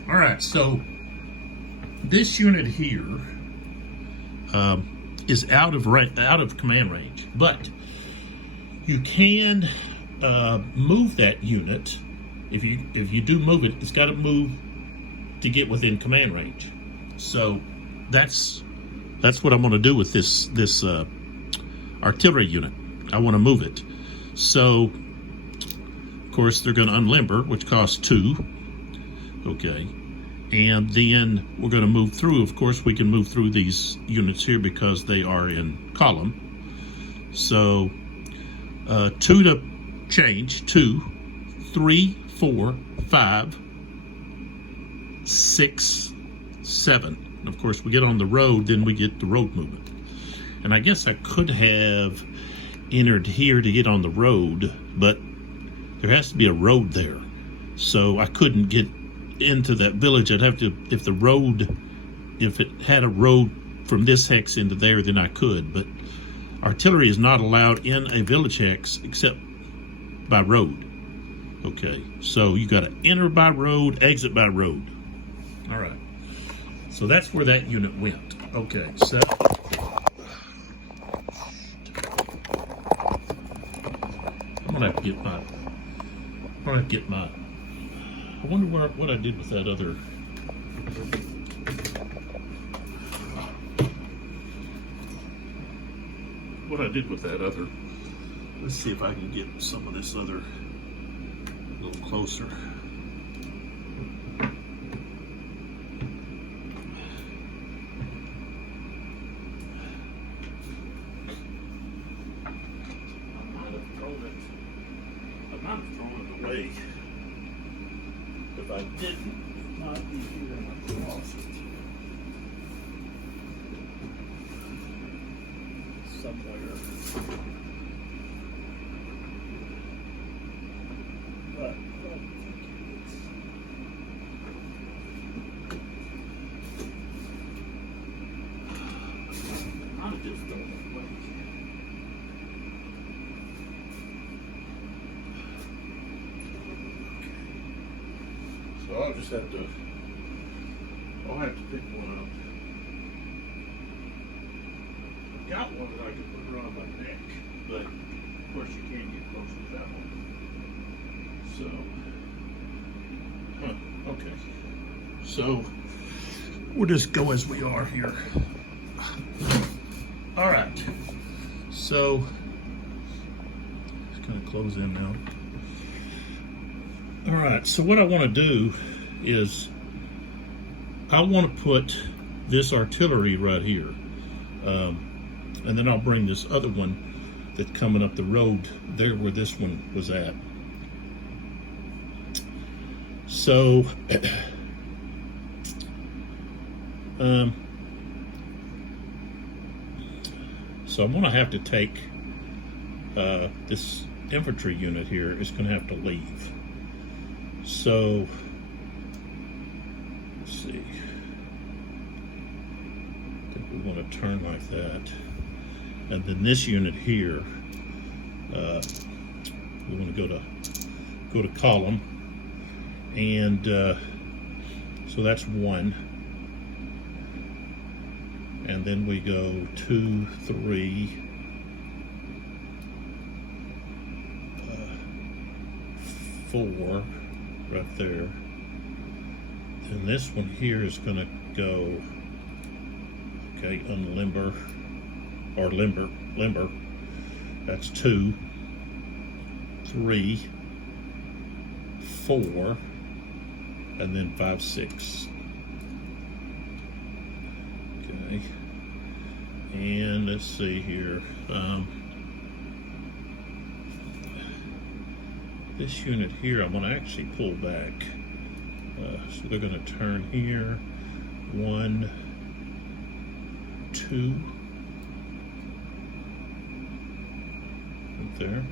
all right, so this unit here is out of command range, but you can move that unit. If you do move it, it's got to move to get within command range. So that's what I'm going to do with this artillery unit. I want to move it. So of course they're going to unlimber, which costs 2. Okay. And then we're going to move through. Of course, we can move through these units here because they are in column. So 2 to change. 2, 3, 4, 5, 6, 7. And of course, we get on the road, then we get the road movement. And I guess I could have entered here to get on the road, but there has to be a road there. So I couldn't get into that village. I'd have to, if it had a road from this hex into there, then I could, but artillery is not allowed in a village hex except by road. Okay, so you got to enter by road, exit by road. All right, so that's where that unit went. Okay, so I'm gonna have to get my I wonder what I did with that other. Let's see if I can get some of this other a little closer. didn't might be here in my closet somewhere. But I don't think it is. I'm just going to wait. So I'll just have to, I'll have to pick one up. I've got one that I can put around my neck, but of course you can't get close with that one. So, okay. So, we'll just go as we are here. All right. So, just kind of close in now. All right, so what I want to do is I want to put this artillery right here. And then I'll bring this other one that's coming up the road there where this one was at. So, so I'm going to have to take this infantry unit here is going to have to leave. So, let's see. I think we want to turn like that. And then this unit here, we want to go to column. And so that's 1. And then we go 2, 3, 4 right there. And this one here is going to go, okay, unlimber, or limber. That's 2, 3, 4, and then 5, 6. Okay. And let's see here. This unit here, I'm going to actually pull back. So they're going to turn here. 1, 2. Right there.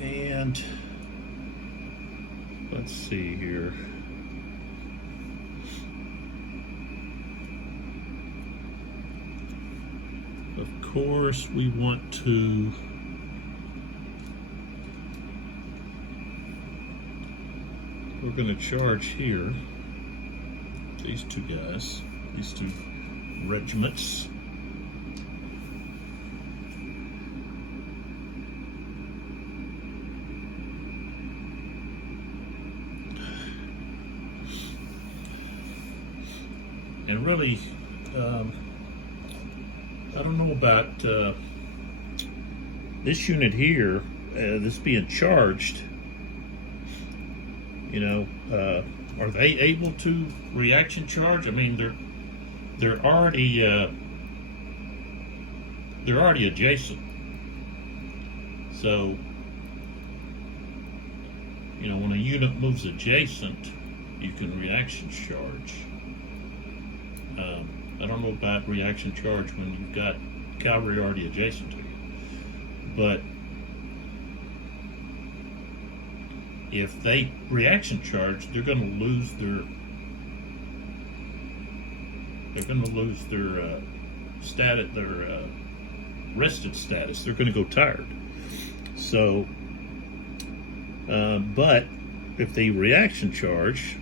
And let's see here. Of course, we want to we're going to charge here these two guys, these two regiments. And really, I don't know about this unit here, this being charged. You know, are they able to reaction charge? I mean, they're already adjacent. So, you know, when a unit moves adjacent, you can reaction charge. I don't know about reaction charge when you've got cavalry already adjacent to you, but if they reaction charge, they're going to lose their status, their rested status. They're going to go tired. So, but if they reaction charge,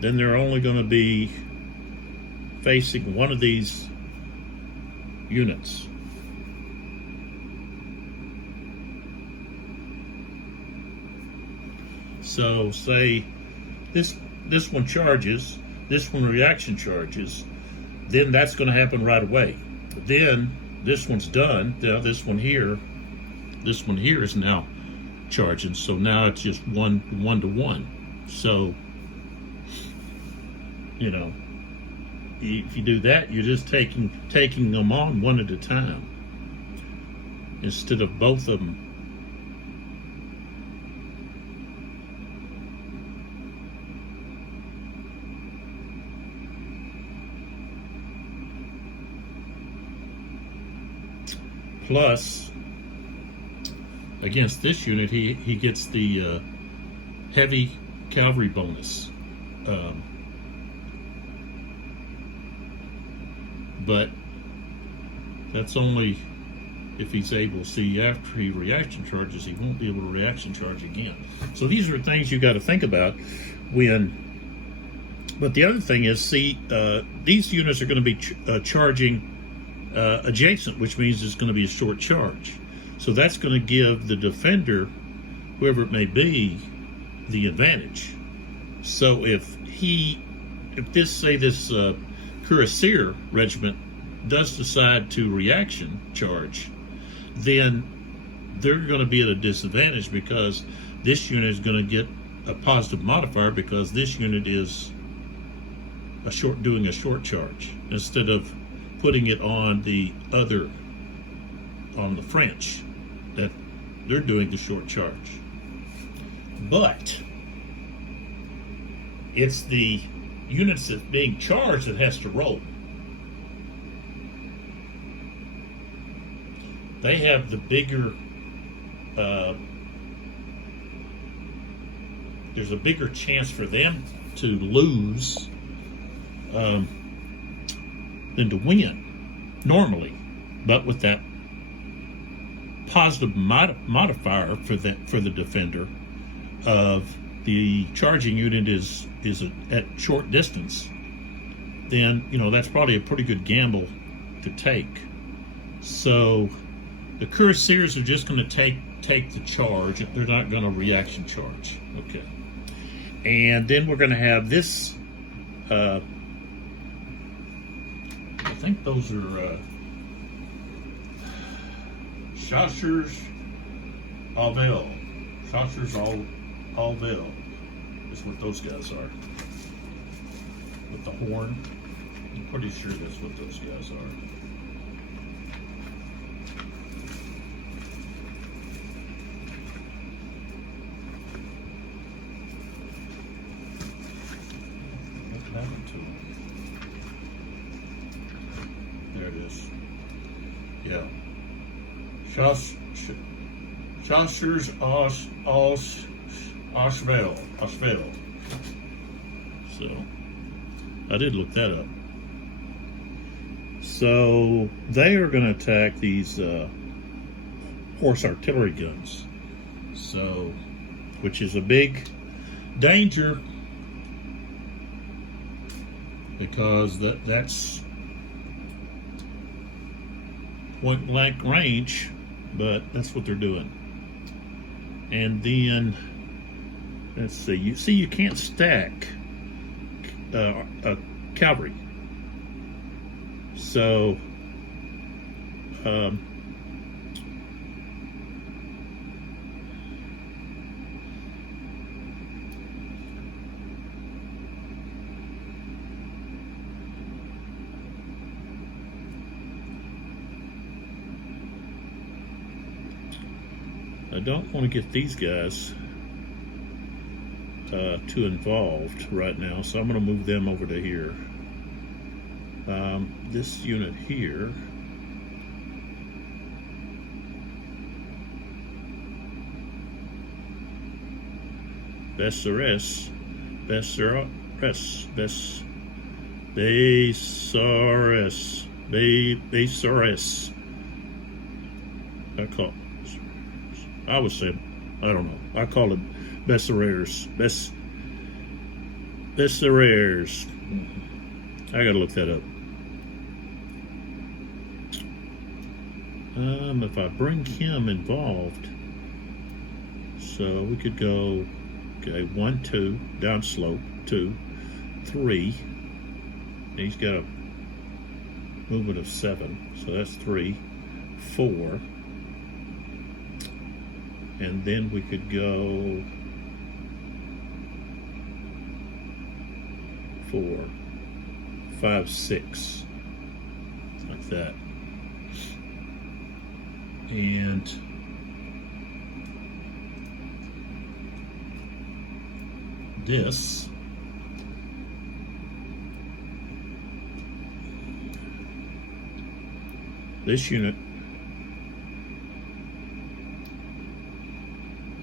then they're only going to be facing one of these units. So say this one charges, this one reaction charges, then that's going to happen right away. But then this one's done. Now this one here is now charging. So now it's just one to one. So, you know, if you do that, you're just taking them on one at a time. instead of both of them. Plus, against this unit, he gets the heavy cavalry bonus. But that's only if he's able. See, after he reaction charges, he won't be able to reaction charge again. So these are things you got to think about when. But the other thing is, see, these units are going to be charging adjacent, which means it's going to be a short charge. So that's going to give the defender, whoever it may be, the advantage. So if this cuirassier regiment does decide to reaction charge, then they're going to be at a disadvantage because this unit is going to get a positive modifier because this unit is doing a short charge instead of putting it on the French, that they're doing the short charge. But it's the units that's being charged that has to roll. They have the bigger, there's a bigger chance for them to lose than to win normally, but with that positive modifier for the defender of the charging unit is at short distance, then that's probably a pretty good gamble to take. So the cuirassiers are just going to take the charge. They're not going to reaction charge. Okay, and then we're going to have this. I think those are Chasseurs Alvel. Chasseurs Alvel is what those guys are. With the horn. I'm pretty sure that's what those guys are. What happened to them? There it is. Yeah. Chasseurs Ashvel. So, I did look that up. So, they are going to attack these horse artillery guns. So, which is a big danger because that's point blank range, but that's what they're doing. And then let's see, you can't stack a cavalry. So I don't want to get these guys too involved right now, so I'm going to move them over to here. This unit here, Besseres, I was saying, I don't know. I call it Besserers. Besserers. I gotta look that up. If I bring him involved, so we could go, okay, 1, 2, down slope, 2, 3. And he's got a movement of 7, so that's 3, 4. And then we could go 4, 5, 6, like that. And this unit,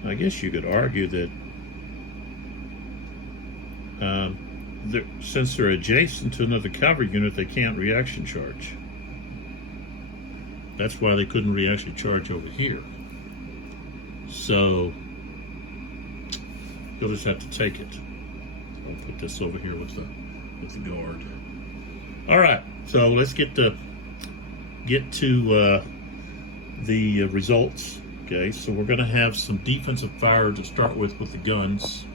I guess you could argue that since they're adjacent to another cavalry unit, they can't reaction charge. That's why they couldn't reaction charge over here. So you'll just have to take it. I'll put this over here with the guard. All right, so let's get to the results. Okay, so we're going to have some defensive fire to start with the guns.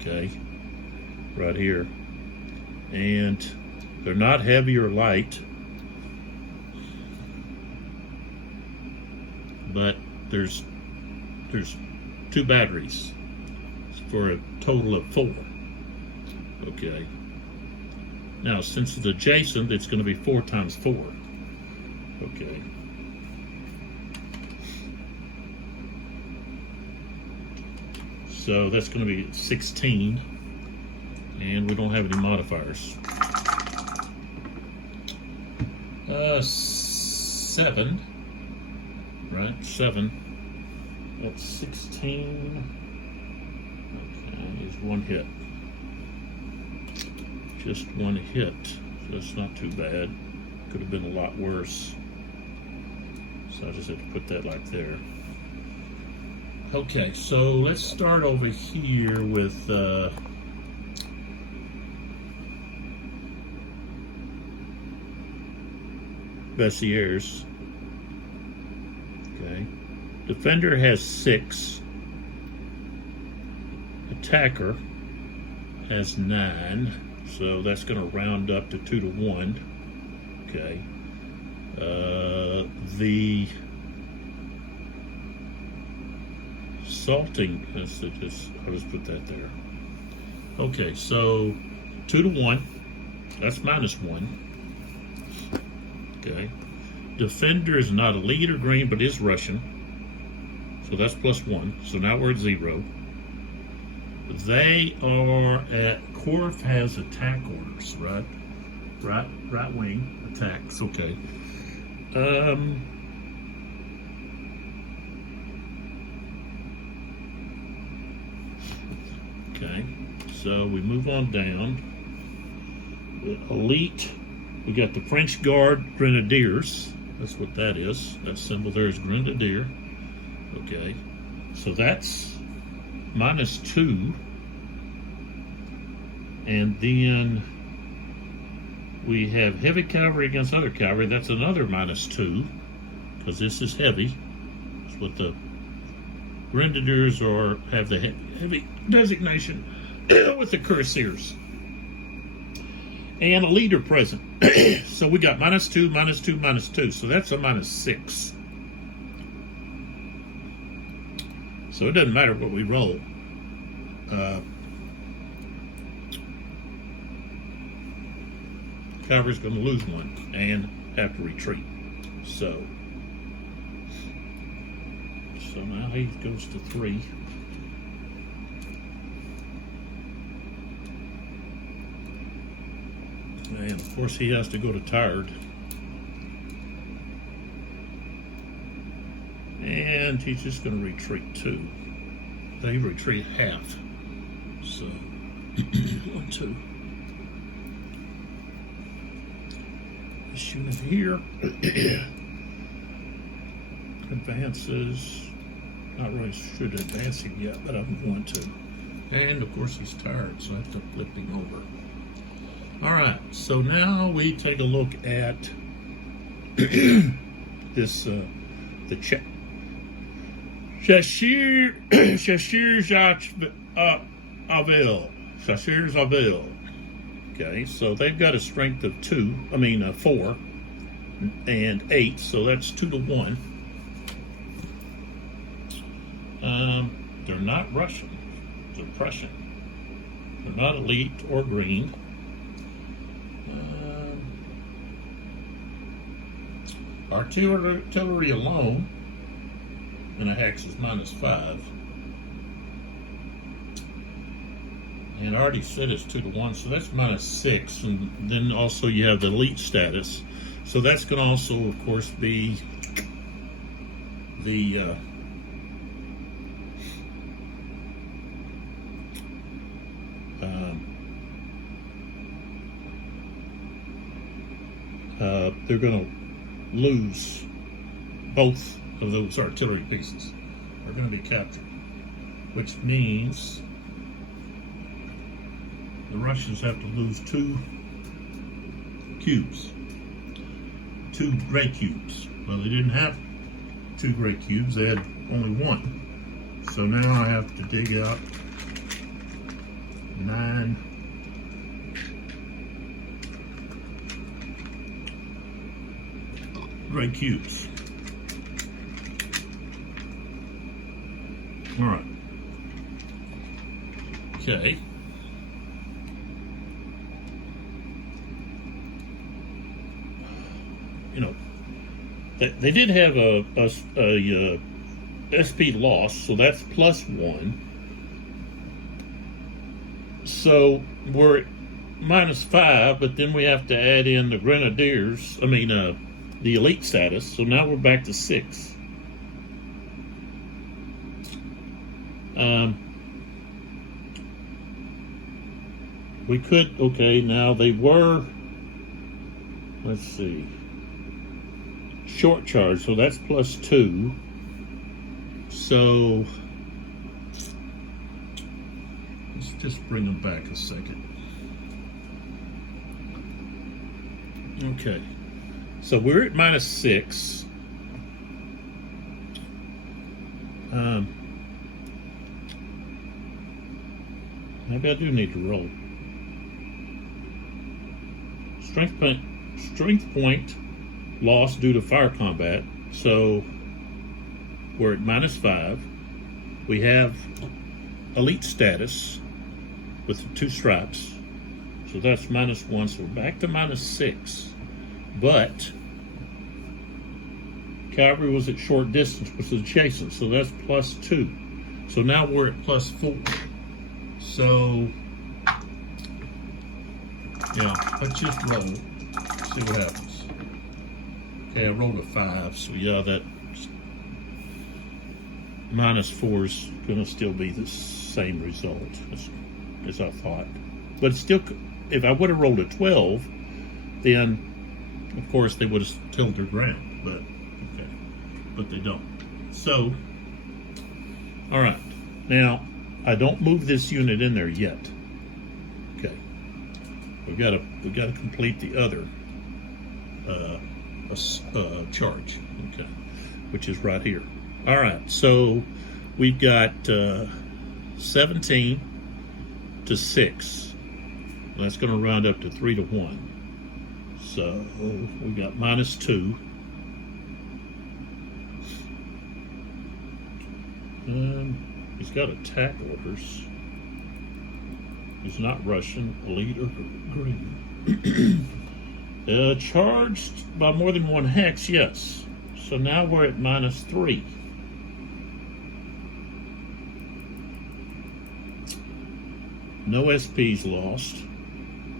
Okay, right here, and they're not heavy or light, but there's 2 batteries for a total of 4. Okay. Now, since it's adjacent, it's going to be 4 times 4. Okay. So that's going to be 16, and we don't have any modifiers. 7, right? 7. That's 16. Okay, is 1 hit. Just 1 hit, so that's not too bad. Could have been a lot worse. So I just have to put that like there. Okay, so let's start over here with Bessieres. Okay. Defender has 6. Attacker has 9. So that's going to round up to 2 to 1. Okay. The salting, I'll just put that there. Okay, so 2 to 1. That's -1. Okay. Defender is not elite or green, but is Russian. So that's +1. So now we're at 0. They are at Korf has attack orders, right? Right wing attacks. Okay. Okay. So we move on down. Elite. We got the French Guard Grenadiers. That's what that is. That symbol there is Grenadier. Okay. So that's -2. And then we have heavy cavalry against other cavalry. That's another -2, because this is heavy. That's what the Grenadiers have the heavy designation with the cuirassiers. And a leader present. So we got -2, -2, -2. So that's a -6. So it doesn't matter what we roll. Cavalry's going to lose 1 and have to retreat. So now he goes to 3. And of course he has to go to tired. And he's just going to retreat 2. They retreat half. So 1, 2. This unit here advances. Not really should advance him yet, but I'm going to. And of course he's tired, so I have to flip him over. All right, so now we take a look at this the Chasseurs Avil. Okay, so they've got a strength of 4 and 8, so that's 2 to 1. They're not Russian, they're Prussian. They're not elite or green. artillery alone in a hex is -5. And I already said it's 2-to-1, so that's -6. And then also you have the elite status. So that's going to also, of course, be the they're going to lose both of those artillery pieces. Are going to be captured, which means the Russians have to lose 2 cubes, 2 gray cubes. Well, they didn't have 2 gray cubes, they had only 1. So now I have to dig out 9 gray cubes. All right. Okay. You know, they did have a SP loss, so that's +1. So we're at -5, but then we have to add in the grenadiers. The elite status. So now we're back to 6. We could, okay, now they were, let's see, short charge, so that's +2. So let's just bring them back a second. Okay, so we're at -6. Maybe I do need to roll. Strength point lost due to fire combat. So we're at -5. We have elite status with the 2 stripes. So that's -1. So we're back to -6. But cavalry was at short distance, which is adjacent. So that's +2. So now we're at +4. So yeah, let's just roll, see what happens. Okay, I rolled a 5, so yeah, that -4 is going to still be the same result as I thought. But still, if I would have rolled a 12, then of course they would have held their ground. But okay, but they don't. So, all right, now I don't move this unit in there yet. Okay. We've got to complete the other charge, okay, which is right here. All right, so we've got 17 to 6. That's going to round up to 3-to-1. So we've got -2. He's got attack orders. He's not Russian, elite, or green. Charged by more than 1 hex, yes. So now we're at -3. No SPs lost.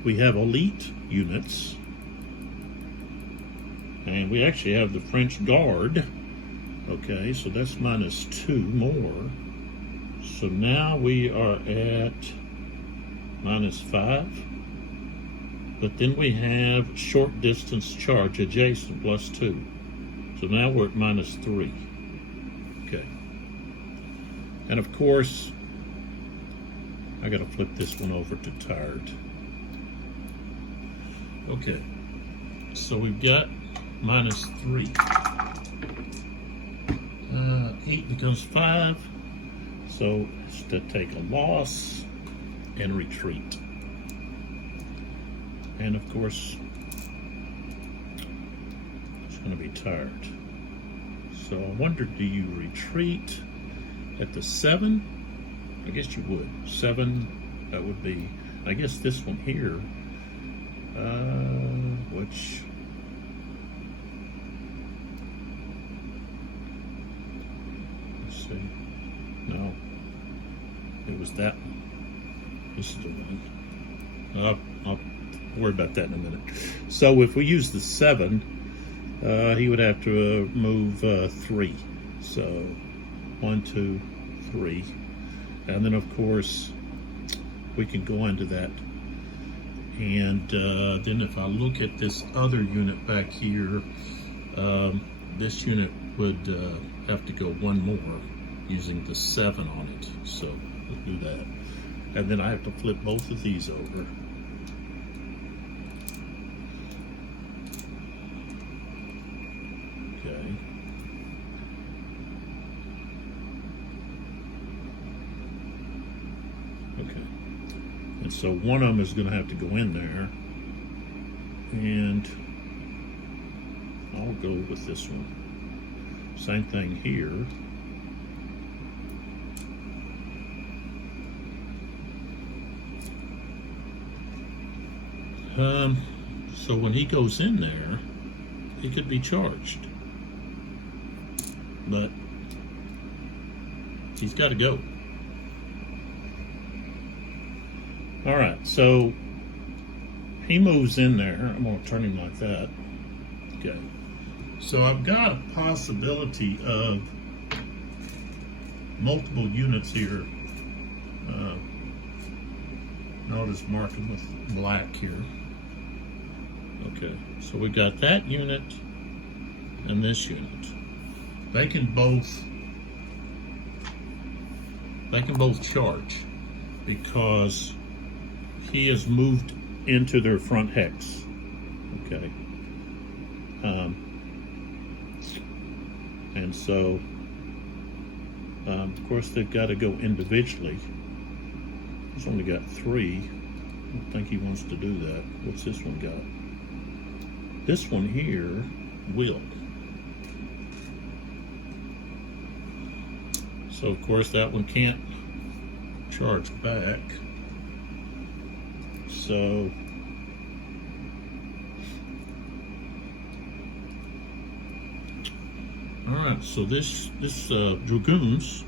We have elite units. And we actually have the French Guard. Okay, so that's -2 more. So now we are at -5. But then we have short distance charge adjacent +2. So now we're at -3. Okay. And of course, I got to flip this one over to tired. Okay. So we've got -3. 8 becomes 5. So it's to take a loss and retreat. And of course, it's going to be tired. So I wonder, do you retreat at the 7? I guess you would. 7, that would be, I guess this one here, which, see. No. It was that one. This is the one. I'll worry about that in a minute. So if we use the 7, he would have to move 3. So 1, 2, 3. And then, of course, we can go into that. And then if I look at this other unit back here, this unit would have to go 1 more using the 7 on it. So we'll do that. And then I have to flip both of these over. Okay. Okay. And so one of them is going to have to go in there. And I'll go with this one. Same thing here. So when he goes in there, he could be charged. But he's got to go. All right, so he moves in there. I'm going to turn him like that. Okay. So I've got a possibility of multiple units here. Notice marking with black here. Okay, so we got that unit and this unit. They can both charge because he has moved into their front hex. Okay. And so, of course, they've got to go individually. He's only got 3. I don't think he wants to do that. What's this one got? This one here will. So, of course, that one can't charge back. So, all right, so this dragoons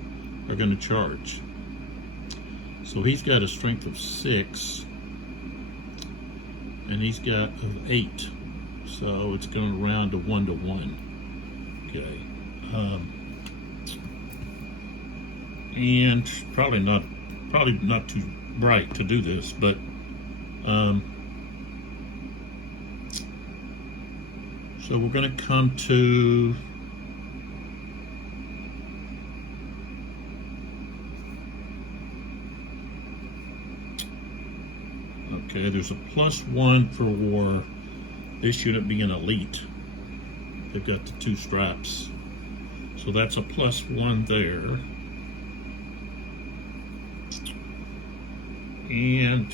are going to charge. So he's got a strength of 6, and he's got 8. So it's going to round to 1 to 1. Okay. And probably not too bright to do this, but so we're going to come to okay, there's a +1 for this unit being elite. They've got the 2 straps. So that's a +1 there. And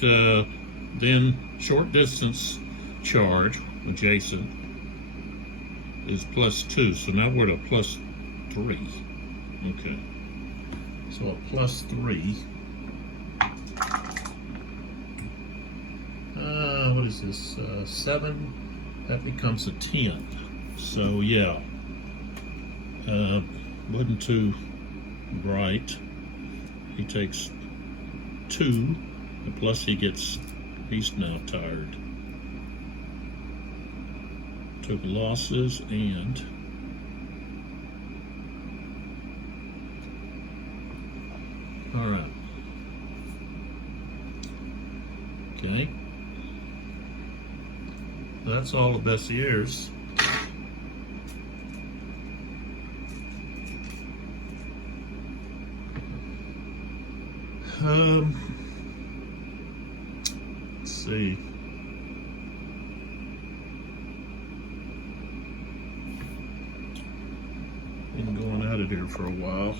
then short distance charge adjacent is +2. So now we're at a +3. Okay. So a +3. What is this? 7. That becomes a 10. So yeah, wasn't too bright. He takes 2, and plus he's now tired. Took losses and all right. Okay. That's all the Bessiers. Let's see. Been going out of here for a while.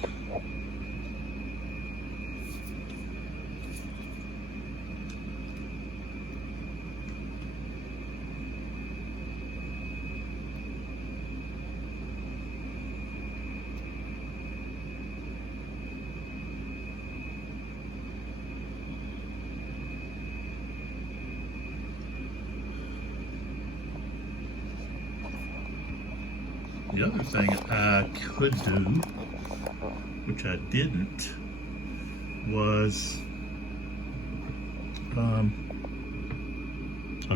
The other thing I could do, which I didn't, was I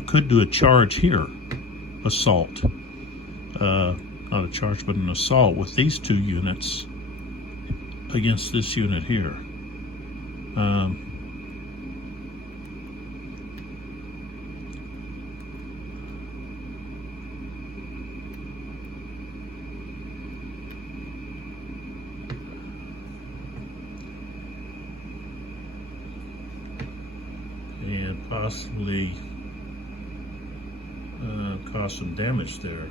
could do a charge here, assault. Not a charge, but an assault with these two units against this unit here. And possibly cause some damage there.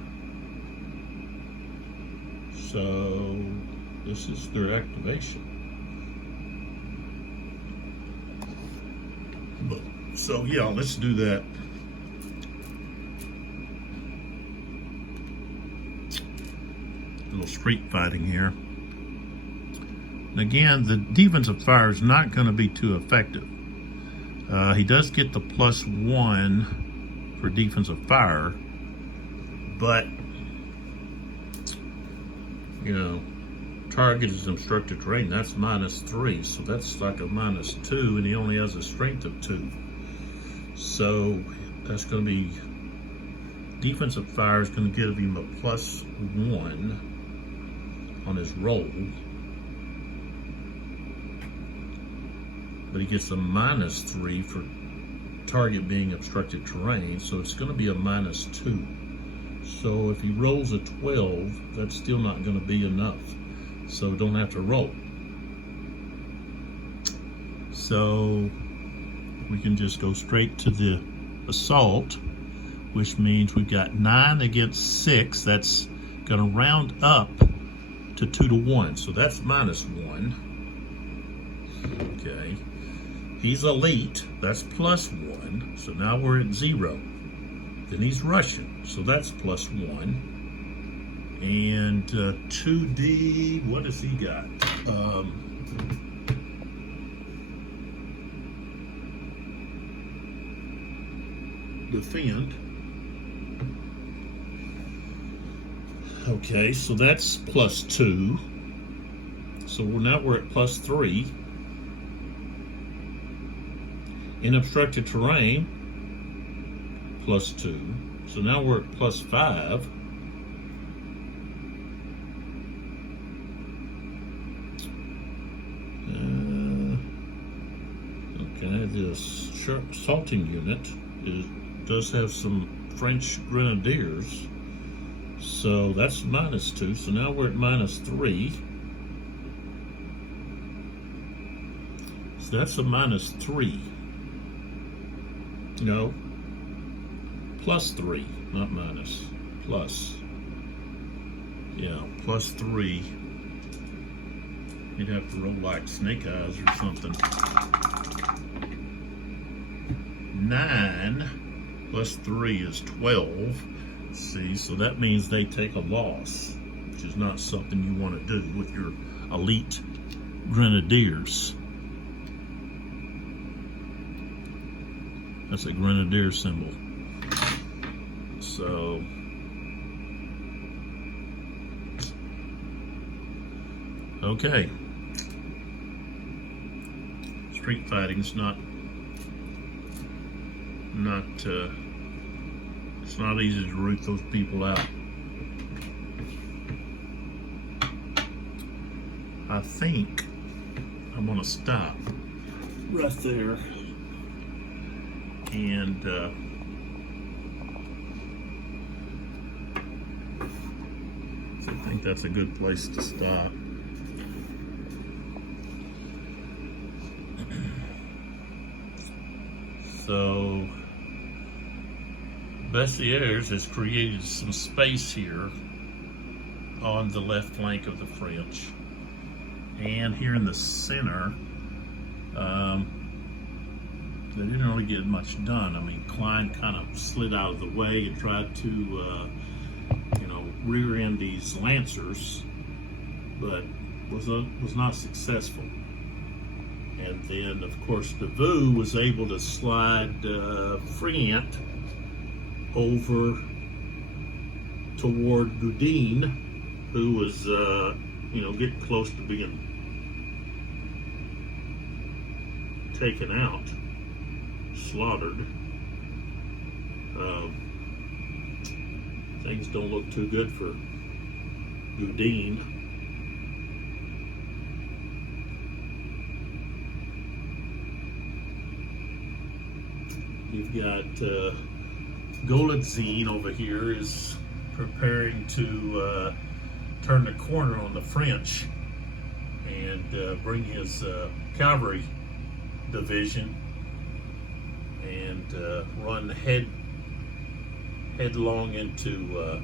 So this is their activation. So yeah, let's do that. A little street fighting here. And again, the defensive fire is not going to be too effective. He does get the +1 for defensive fire, but you know, target is obstructed terrain. That's -3, so that's like a -2, and he only has a strength of 2. So that's going to be defensive fire is going to give him a +1 on his roll. But he gets a -3 for target being obstructed terrain, so it's going to be a -2. So if he rolls a 12, that's still not going to be enough. So don't have to roll. So we can just go straight to the assault, which means we've got 9 against 6. That's going to round up to 2 to 1. So that's -1. Okay. He's elite. That's +1. So now we're at 0. Then he's Russian. So that's +1. And 2D, what has he got? Defend. Okay, so that's +2. So now we're at +3. In obstructed terrain, +2. So now we're at +5. Okay, this assaulting unit does have some French grenadiers. So that's -2. So now we're at -3. So that's a -3. No. +3, not minus. Plus. Yeah, +3. You'd have to roll like snake eyes or something. 9 +3 is 12. See, so that means they take a loss, which is not something you want to do with your elite grenadiers. That's a grenadier symbol. So okay, street fighting's not it's not easy to root those people out. I think I'm gonna stop right there, and I think that's a good place to stop. So Bessières has created some space here on the left flank of the French, and here in the center they didn't really get much done. I mean, Klein kind of slid out of the way and tried to rear end these lancers, but was not successful. And then, of course, Davout was able to slide Friant over toward Goudin who was, getting close to being taken out, slaughtered. Things don't look too good for Udine. You've got Goladzine over here is preparing to turn the corner on the French and bring his cavalry division and run headlong into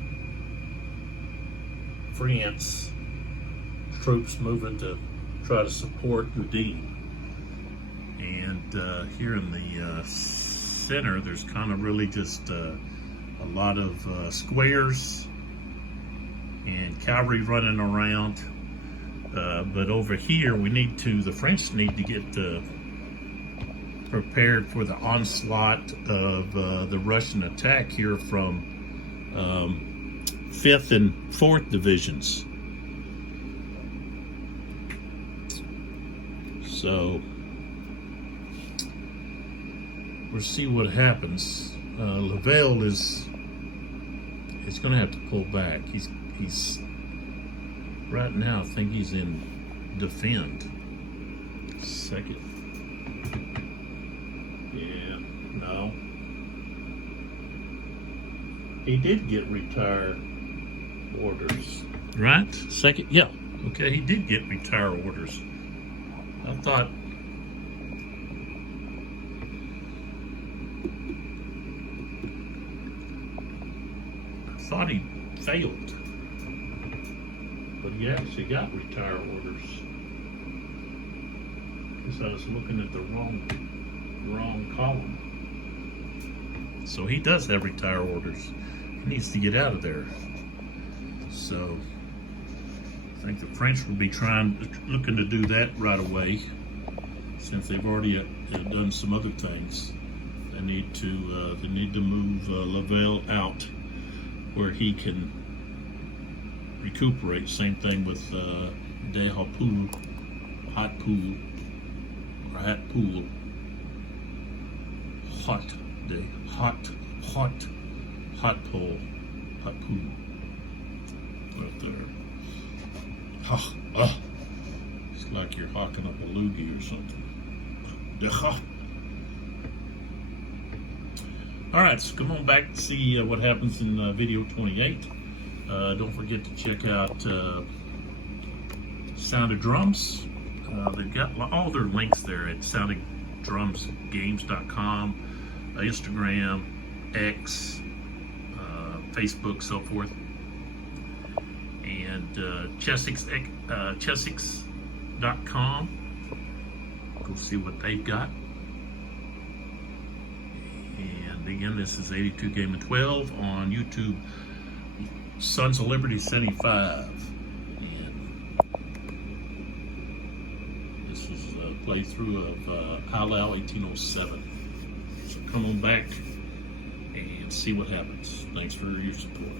France. Troops moving to try to support Udine. And here in the center, there's kind of really just a lot of squares and cavalry running around. But over here, the French need to get prepared for the onslaught of the Russian attack here from 5th and 4th divisions. So we'll see what happens. Lavelle is going to have to pull back. He's right now, I think he's in defend. Second. Yeah, no. He did get retire orders. Right? Second, yeah. Okay, he did get retire orders. I thought he failed, but he actually got retire orders. Because I was looking at the wrong column. So he does have retire orders. He needs to get out of there. So I think the French will be looking to do that right away, since they've already done some other things. They need to move Lavelle out where he can recuperate. Same thing with Hatpool, hot pool. Right there. It's like you're hawking up a loogie or something. All right, so come on back to see what happens in video 28. Don't forget to check out Sound of Drums. They've got all their links there at soundofdrumsgames.com, Instagram, X, Facebook, so forth. And chessix.com. Go see what they've got. And again, this is 82 Game of 12 on YouTube. Sons of Liberty 75. And this is a playthrough of Eylau 1807. So come on back and see what happens. Thanks for your support.